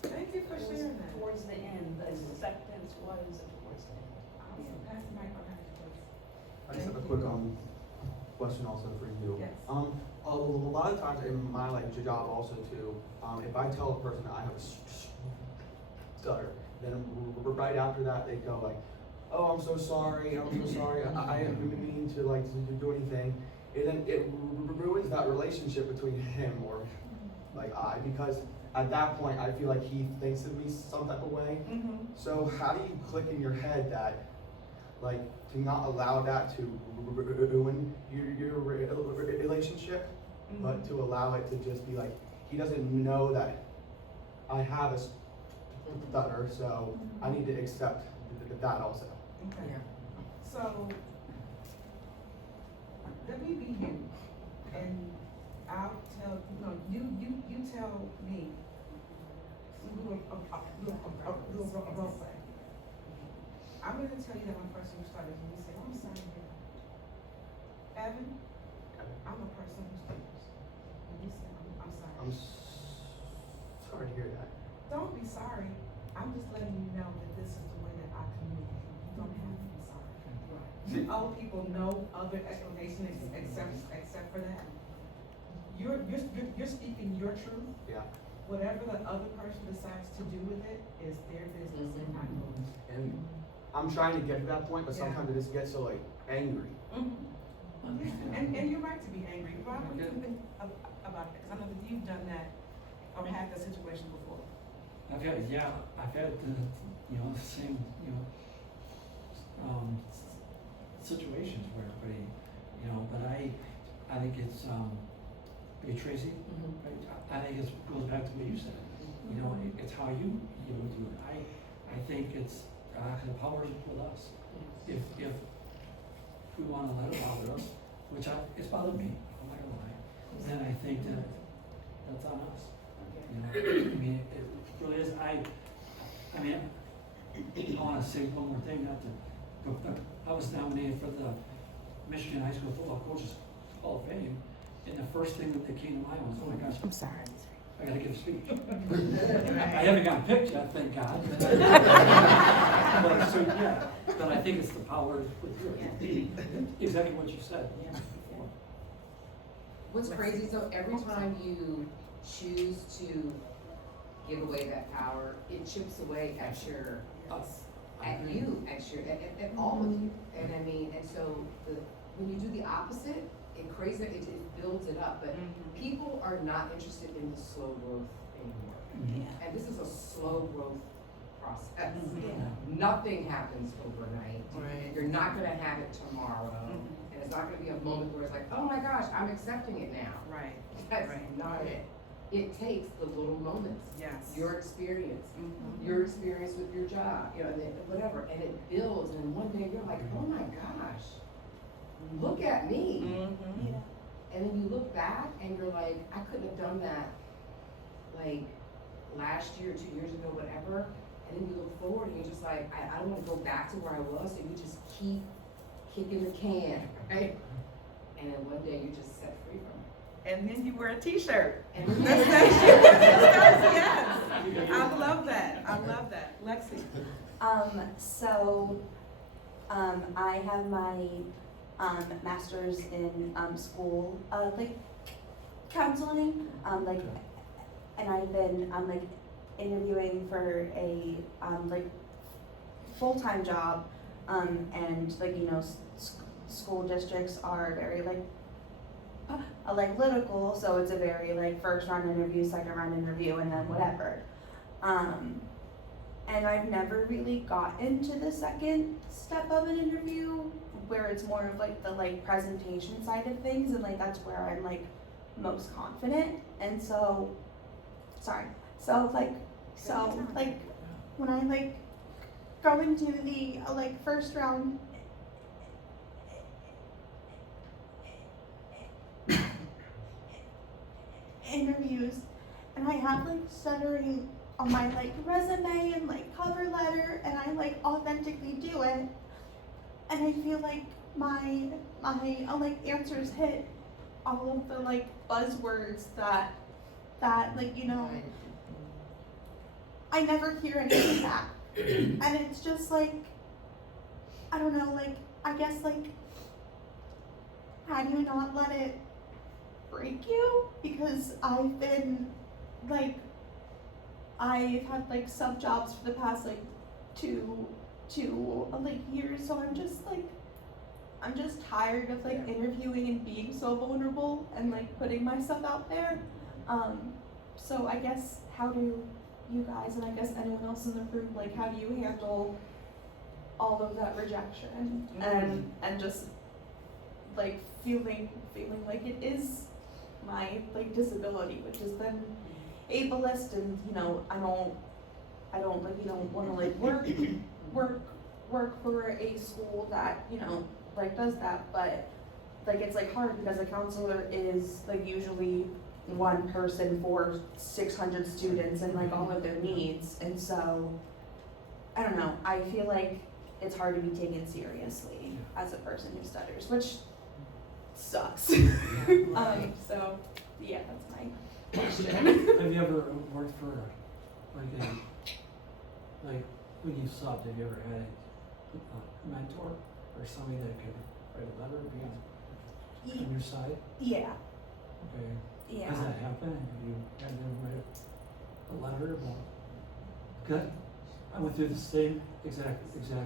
thank you for sharing that. towards the end, the acceptance was towards the end. Awesome. Pass the mic on. I just have a quick question also for you. Yes. A lot of times in my job also too, if I tell a person I have a stutter, then right after that they go like, oh, I'm so sorry, I didn't mean to to do anything, and then it ruins that relationship between him or I, because at that point I feel like he thinks of me some type of way. So how do you click in your head that to not allow that to ruin your relationship, but to allow it to just be he doesn't know that I have a stutter, so I need to accept that also. Okay. So, let me be you, and I'll tell, you tell me, do a role play. I'm gonna tell you that when first you started, and you say, I'm sorry to hear that. Evan, I'm a person who stutters. And you say, I'm sorry. I'm sorry to hear that. Don't be sorry. I'm just letting you know that this is the way that I communicate. You don't have to be sorry. Other people know other explanation except for that. You're speaking your truth. Yeah. Whatever the other person decides to do with it is their business and not yours. And I'm trying to get to that point, but Yeah. sometimes I just get so angry. And you're right to be angry. Why would you think about that? Because I know that you've done that or had that situation before. I've had the same, situations where everybody, but I think it's, hey Tracy, right? I think it goes back to what you said, it's how you do it. I think it's, the power's with us. If we wanna let it bother us, which it's bothered me, I'm not gonna lie, then I think that that's on us. It really is. I wanna say one more thing, I was nominated for the Michigan High School Football Coaches Hall of Fame, and the first thing that came to mind was, oh my gosh, I'm sorry. I gotta give a speech. I haven't gotten picked yet, thank God. But I think it's the power with you. Exactly what you said. What's crazy, so every time you choose to give away that power, it chips away at all of you. And so when you do the opposite, it builds it up, but people are not interested in the slow growth anymore. And this is a slow growth process. Nothing happens overnight. Right. You're not gonna have it tomorrow. And it's not gonna be a moment where it's like, oh my gosh, I'm accepting it now. Right. That's Right. not it. It takes the little moments. Yes. Your experience, your experience with your job, and then whatever, and it builds, and then one day you're like, oh my gosh, look at me. And then you look back and you're like, I couldn't have done that last year, 2 years ago, whatever, and then you look forward and you're just like, I don't wanna go back to where I was, so you just keep kicking the can, right? And then one day you're just set free from it. And then you wear a t-shirt. And That's yes. I love that. I love that. Lexi. I have my master's in school like counseling, and I've been like interviewing for a like full-time job, and like school districts are very like political, so it's a very like first round interview, second round interview, and then whatever. And I've never really gotten to the second step of an interview where it's more of like the like presentation side of things, and like that's where I'm like most confident. And so when I like go into the like first round interviews, and I have like stuttering on my like resume and like cover letter, and I like authentically do it, and I feel like my like answers hit all of the like buzzwords that like I never hear anything back. And it's just like, I don't know, like I guess like, how do you not let it break you? Because I've been like, I've had like sub jobs for the past like two like years, so I'm just tired of like interviewing and being so vulnerable and like putting myself out there. So I guess, how do you guys, and I guess anyone else in the room, like how do you handle all of that rejection and just like feeling like it is my like disability, which is then ableist, and I don't like want to like work for a school that like does that, but like it's like hard because a counselor is like usually one person for 600 students and like all of their needs, and so I don't know, I feel like it's hard to be taken seriously as a person who stutters, which sucks. So yeah, that's my question. Have you ever worked for like when you subbed, have you ever had a mentor or somebody that could write a letter, be on your side? Yeah. Okay. Yeah. Has that happened? Have you had them write a letter about? Good. I went through the same exact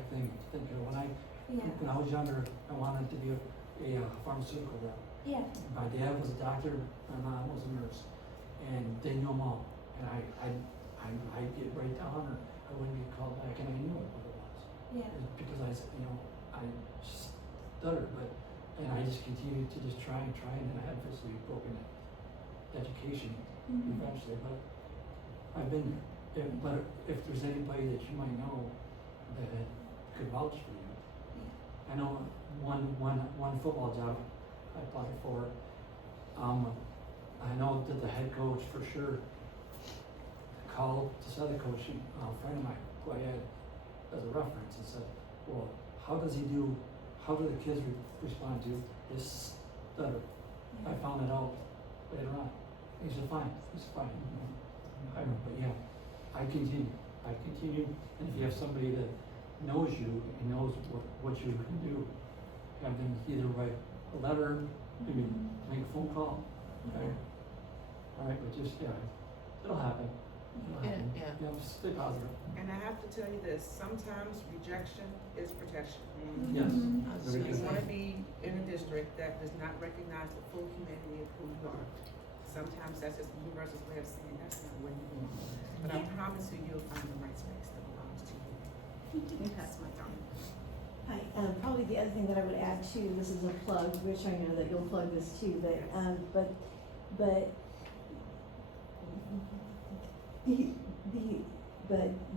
thing. When I was younger, I wanted to be a pharmaceutical rep. Yeah. My dad was a doctor, my mom was a nurse, and they knew them all. And I'd get right down, or I wouldn't get called back, and I knew what it was. Yeah. Because I stuttered, and I just continued to just try, and then I had this broken education eventually. But if there's anybody that you might know that could vouch for you, I know one football job I applied for. I know that the head coach for sure called this other coach, a friend of mine who I had as a reference, and said, well, how do the kids respond to this stutter? I found it out later on. He said, fine, he's fine. I don't know, but yeah, I continue, and if you have somebody that knows you and knows what you can do, have them either write a letter, maybe make a phone call, okay? All right, but just, it'll happen. Yeah. Just stay positive. And I have to tell you this, sometimes rejection is protection. Yes. So Very you good. want to be in a district that does not recognize the full humanity of who you are. Sometimes that's just the universe's way of saying that's not where you belong. But I promise you'll find the right space that belongs to you. That's my comment. Hi, probably the other thing that I would add too, this is a plug, which I know that you'll plug this too, but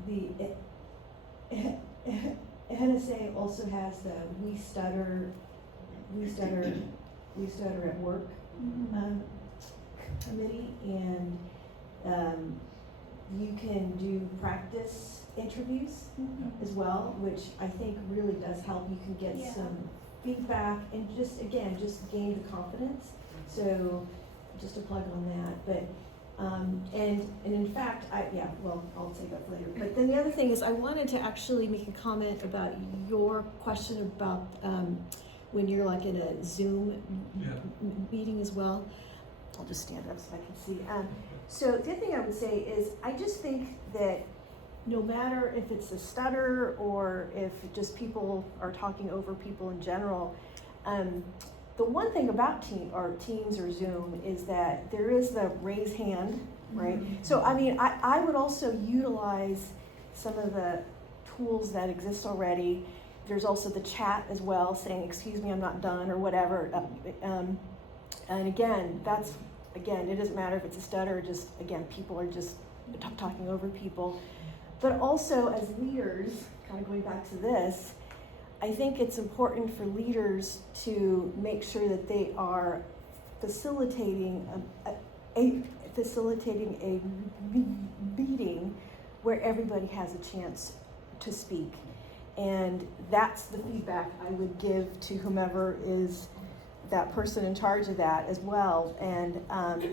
the NSA also has the We Stutter at Work committee, and you can do practice interviews as well, which I think really does help. You can get Yeah. some feedback and just, again, just gain the confidence. So just a plug on that, but, and in fact, I'll take that later. But then the other thing is I wanted to actually make a comment about your question about, when you're like in a Zoom meeting as well. I'll just stand up so I can see. So the other thing I would say is I just think that no matter if it's a stutter or if just people are talking over people in general, the one thing about Teams or Zoom is that there is the raise hand, right? So I mean, I would also utilize some of the tools that exist already. There's also the chat as well, saying, excuse me, I'm not done, or whatever. And again, it doesn't matter if it's a stutter or just, again, people are just talking over people. But also as leaders, kind of going back to this, I think it's important for leaders to make sure that they are facilitating a meeting where everybody has a chance to speak. And that's the feedback I would give to whomever is that person in charge of that as well. And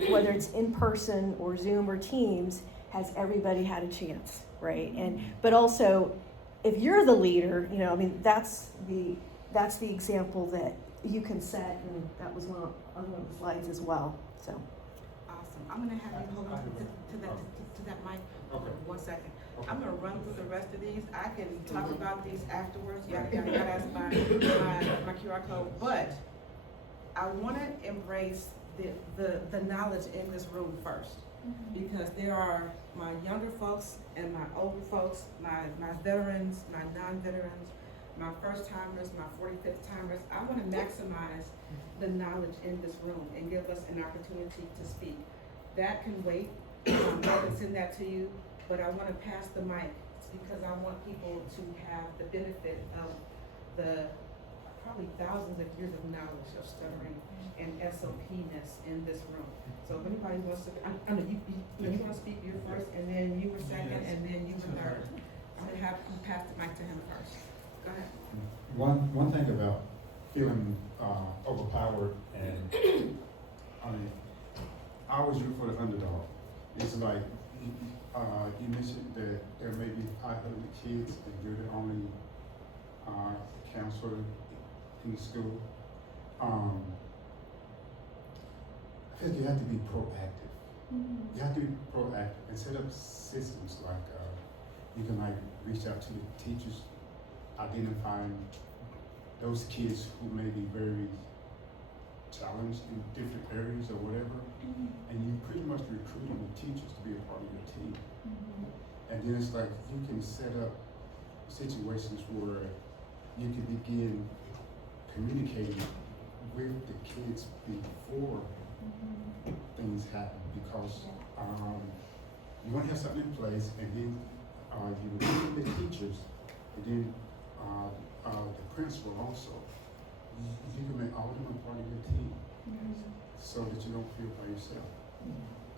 whether it's in person or Zoom or Teams, has everybody had a chance, right? But also, if you're the leader, I mean, that's the example that you can set, and that was one of the slides as well. So, Awesome. I'm gonna have you hold on to that mic for 1 second. I'm gonna run through the rest of these. I can talk about these afterwards. That's my QR code. But I wanna embrace the knowledge in this room first. Because there are my younger folks and my older folks, my veterans, my non-veterans, my first timers, my 45th timers. I want to maximize the knowledge in this room and give us an opportunity to speak. That can wait. I can send that to you, but I want to pass the mic because I want people to have the benefit of the probably thousands of years of knowledge of stuttering and SOP-ness in this room. So if anybody wants to, you want to speak, you're first, and then you were second, and then you were third. I'm gonna have you pass the mic to him first. Go ahead. One thing about feeling overpowered, and I always root for the underdog. It's like you mentioned that there may be 500 kids, and you're the only counselor in the school. I think you have to be proactive. You have to be proactive and set up systems like you can reach out to the teachers, identifying those kids who may be very challenged in different areas or whatever, and you pretty much recruiting the teachers to be a part of your team. And then it's like you can set up situations where you can begin communicating with the kids before things happen, because you want to have something in place, and then you recruit the teachers, and then the principal also. You can make all of them a part of your team, so that you don't feel by yourself.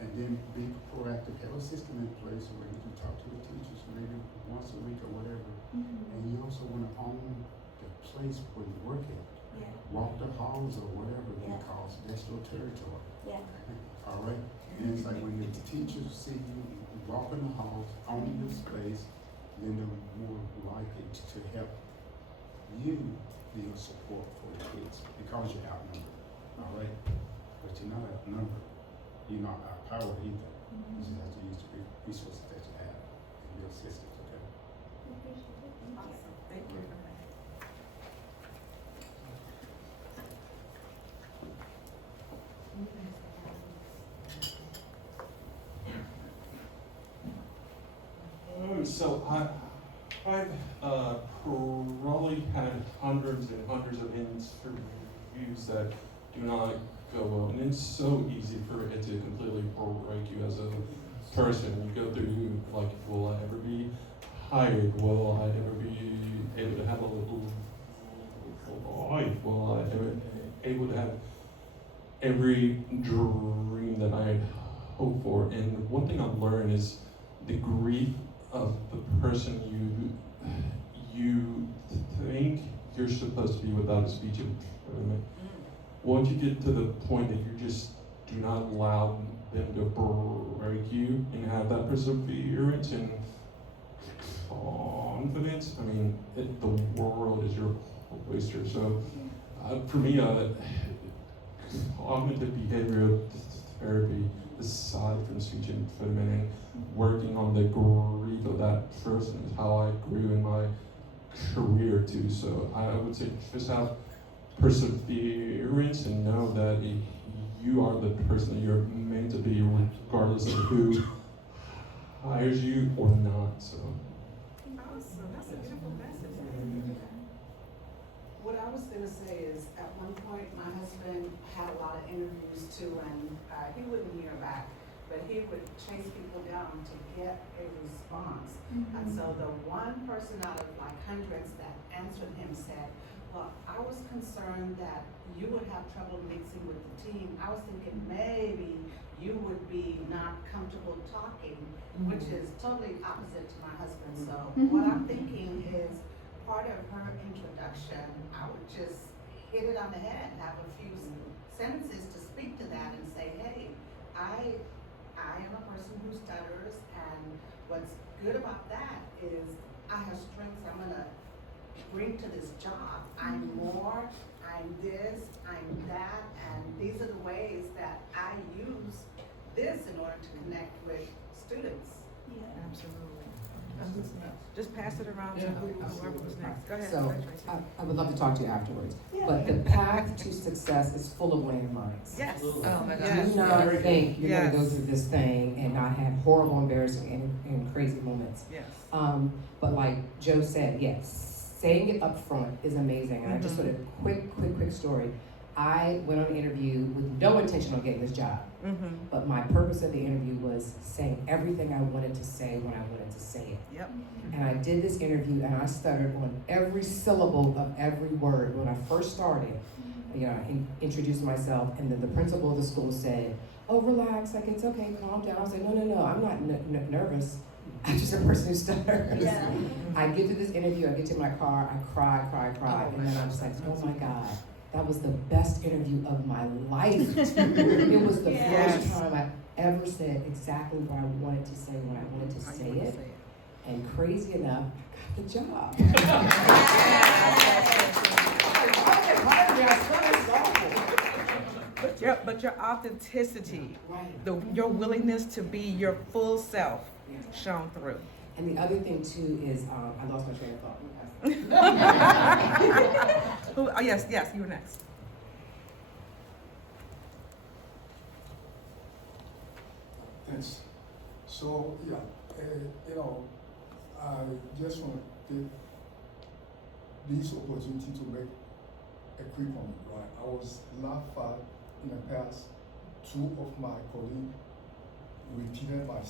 And then be proactive, have a system in place where you can talk to the teachers maybe once a week or whatever. And you also want to own the place where you work at. Walk the halls or whatever because that's your territory. All right? And it's like when the teachers see you walk in the halls, own your space, then they're more likely to help you be a support for the kids because you're outnumbered. All right? But you're not outnumbered. You're not outpowered either. You just have to use the resources that you have in your systems, okay? Awesome. Thank you. So I've probably had hundreds and hundreds of interviews that do not go well, and it's so easy for it to completely break you as a person. You go through like, will I ever be hired? Will I ever be able to have a little life? Will I ever able to have every dream that I hope for? And one thing I've learned is the grief of the person you think you're supposed to be without a speech impediment. Once you get to the point that you just do not allow them to break you and have that perseverance and confidence, I mean, the world is your oyster. So for me, cognitive behavioral therapy, aside from speech impediment and working on the grief of that person, is how I grew in my career too. So I would say just have perseverance and know that you are the person that you're meant to be, regardless of who hires you or not. So. Awesome, that's a beautiful message. What I was gonna say is, at one point, my husband had a lot of interviews too, and he wouldn't hear back, but he would chase people down to get a response. And so the one person out of like hundreds that answered him said, well, I was concerned that you would have trouble mixing with the team. I was thinking maybe you would be not comfortable talking, which is totally opposite to my husband. So what I'm thinking is, part of her introduction, I would just hit it on the head, have a few sentences to speak to that and say, hey, I am a person who stutters, and what's good about that is I have strengths I'm gonna bring to this job. I'm more, I'm this, I'm that, and these are the ways that I use this in order to connect with students. Absolutely. Just pass it around to whoever was next. Go ahead. So, Go ahead, Tracy. I would love to talk to you afterwards, but the path to success is full of landmines. Yes. Oh my Yes. Do not think you're gonna go Yes. through this thing and not have horrible, embarrassing, and crazy moments. Yes. But like Joe said, yes, saying it up front is amazing. And I just want a quick story. I went on an interview with no intention on getting this job, but my purpose of the interview was saying everything I wanted to say when I wanted to say it. Yep. And I did this interview and I stuttered on every syllable of every word when I first started. You know, I introduced myself, and then the principal of the school said, oh, relax, like it's okay, calm down. I said, no, I'm not nervous. I'm just a person who stutters. Yeah. I get to this interview, I get to my car, I cry, and then I'm just like, oh my God, that was the best interview of my life. It was the first time I ever said exactly what I wanted to say when I wanted to say it. And crazy enough, I got the job. But your authenticity, Right. your willingness to be your full self shone through. And the other thing too is, I lost my train of thought. Oh, yes, you were next. Thanks. So, yeah, I just want to take this opportunity to make a quick comment, right? I was laughed at in the past. Two of my colleagues repeated my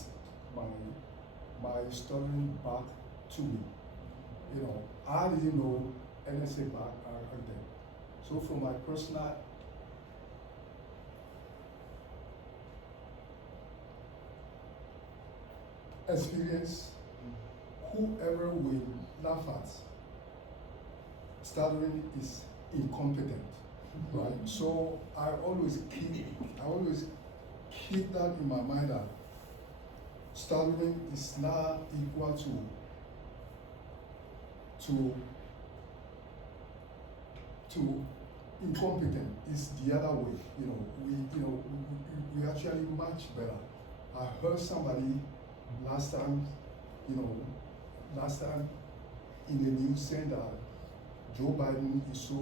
stuttering back to me. I didn't know NSA back then. So from my personal experience, whoever will laugh at stuttering is incompetent, right? So I always keep that in my mind that stuttering is not equal to incompetent. It's the other way. We actually much better. I heard somebody last time in the news saying that Joe Biden is so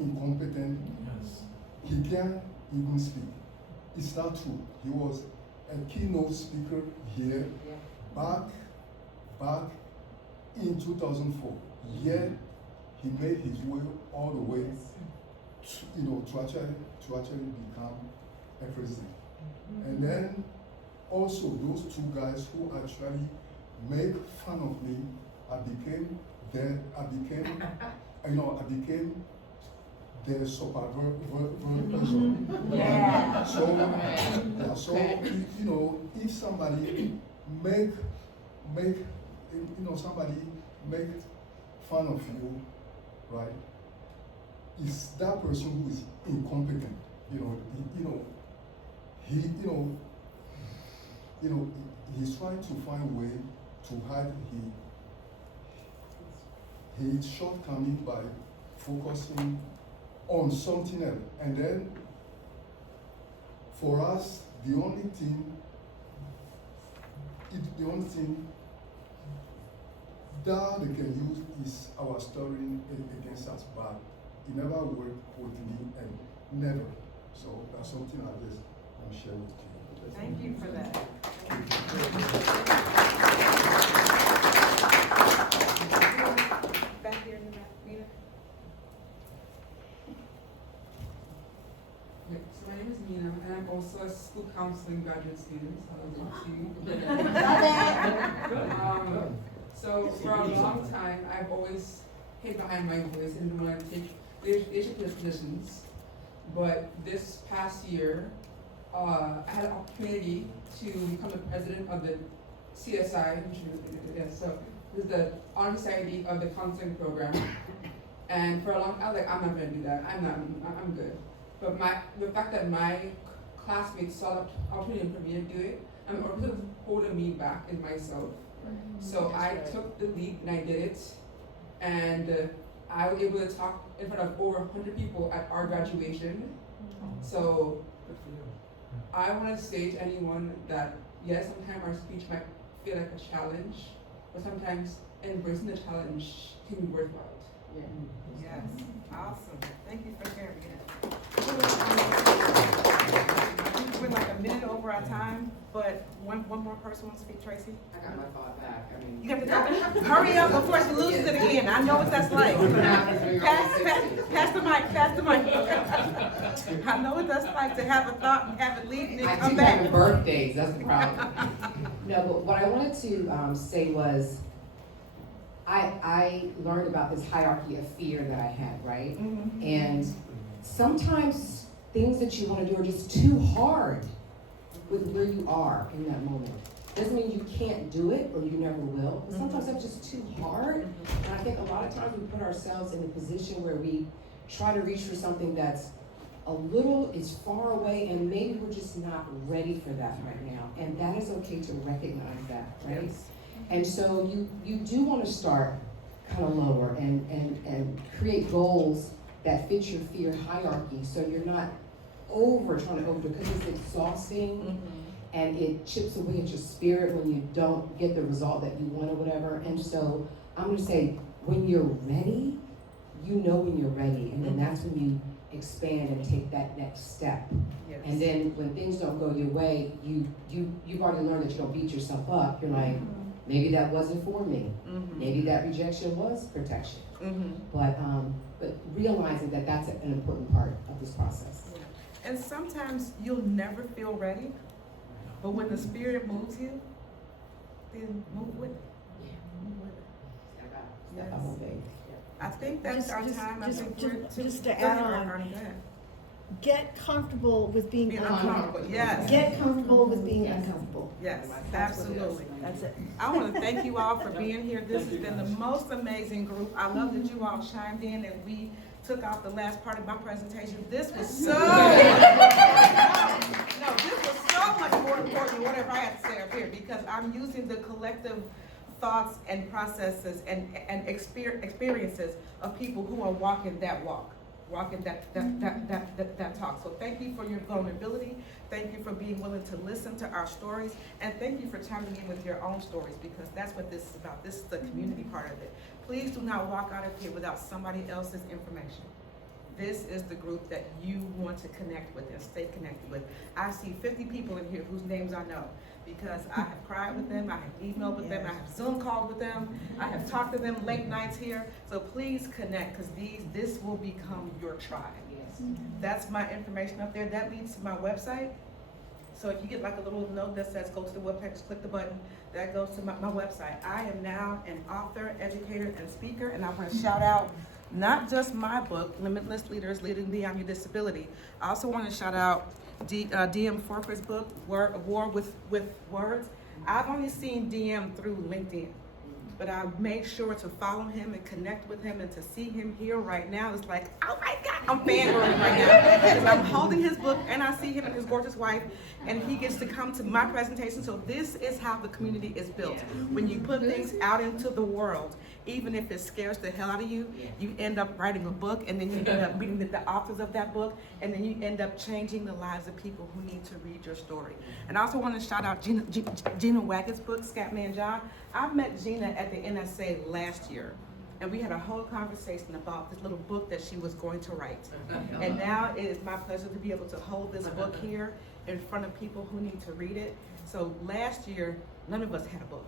incompetent, Yes. he can't even speak. It's not true. He was a keynote speaker here back in 2004. Yet he made his way all the way to actually become a president. And then also those two guys who actually make fun of me, I became their supervisor. Yeah. So if somebody make somebody make fun of you, right? It's that person who is incompetent. He's trying to find a way to hide his shortcoming by focusing on something else. And then for us, the only thing that they can use is our story against us, but it never worked with me and never. So that's something I just want to share with you. Thank you for that. Back here in the back, Nina. So my name is Nina, and I'm also a school counseling graduate student. So for a long time, I've always hid behind my voice and didn't want to take leadership positions. But this past year, I had an opportunity to become the president of the CSI, so this is the Honor Society of the Counseling Program. And for a long time, I was like, I'm not gonna do that. I'm good. But the fact that my classmates saw the opportunity for me to do it, and what was holding me back is myself. So I took the leap and I did it, and I was able to talk in front of over 100 people at our graduation. So I want to say to anyone that yes, sometimes our speech might feel like a challenge, but sometimes embracing the challenge can be worthwhile. Yes, awesome. Thank you for sharing that. We're like a minute over our time, but one more person wants to speak, Tracy? I got my thought back, I mean. You have to go, hurry up before she loses it again. I know what that's like. Pass the mic. I know what that's like to have a thought and have it leave and then come back. I keep having birthdays, that's the problem. No, but what I wanted to say was, I learned about this hierarchy of fear that I had, right? Mm-hmm. And sometimes things that you want to do are just too hard with where you are in that moment. Doesn't mean you can't do it or you never will, but sometimes that's just too hard. And I think a lot of times we put ourselves in a position where we try to reach for something that's is far away, and maybe we're just not ready for that right now. And that is okay to recognize that, right? Yes. And so you do want to start kind of lower and create goals that fit your fear hierarchy, so you're not trying to overdo, because it's exhausting and it chips away at your spirit when you don't get the result that you want or whatever. And so I'm going to say, when you're ready, you know when you're ready, and then that's when you expand and take that next step. Yes. And then when things don't go your way, you've already learned that you don't beat yourself up. You're like, maybe that wasn't for me. Maybe that rejection was protection. But realizing that that's an important part of this process. And sometimes you'll never feel ready, but when the Spirit moves you, then move with it. Move with it. Step out on faith. I think that's our time. I think just to go add ahead, on. Arnie, go ahead. Get comfortable with being Being uncomfortable. uncomfortable, yes. Get comfortable with being uncomfortable. Yes, absolutely. That's it. I want to thank you all for being here. This has been the most amazing group. I love that you all chimed in and we took out the last part of my presentation. This was so this was so much more important than whatever I had to say up here, because I'm using the collective thoughts and processes and experiences of people who are walking that walk, walking that talk. So thank you for your vulnerability. Thank you for being willing to listen to our stories, and thank you for chiming in with your own stories, because that's what this is about. This is the community part of it. Please do not walk out of here without somebody else's information. This is the group that you want to connect with and stay connected with. I see 50 people in here whose names I know, because I have cried with them, I have emailed with them, I have Zoom called with them, I have talked to them late nights here. So please connect, because this will become your tribe. Yes. That's my information up there. That leads to my website. So if you get like a little note that says go to the webpage, click the button, that goes to my website. I am now an author, educator, and speaker, and I want to shout out not just my book, Limitless Leaders Leading Beyond Your Disability. I also want to shout out DM Forker's book, War with Words. I've only seen DM through LinkedIn. but I made sure to follow him and connect with him, and to see him here right now is like, oh my God, I'm fangirling right now. Because I'm holding his book and I see him and his gorgeous wife, and he gets to come to my presentation. So this is how the community is built. When you put things out into the world, even if it scares the hell out of you, you end up writing a book, and then you end up meeting the authors of that book, and then you end up changing the lives of people who need to read your story. And I also want to shout out Gina Waggett's book, Scatman John. I met Gina at the NSA last year, and we had a whole conversation about this little book that she was going to write. And now it is my pleasure to be able to hold this book here in front of people who need to read it. So last year, none of us had a book.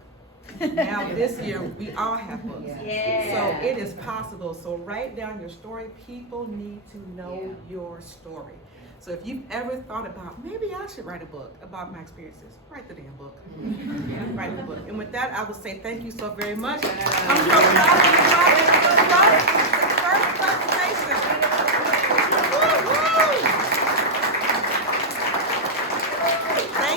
Now this year, we all have books. So it is possible. So write down your story. People need to know your story. So if you've ever thought about, maybe I should write a book about my experiences, write the damn book. Write the book. And with that, I will say thank you so very much. I'm so proud of you.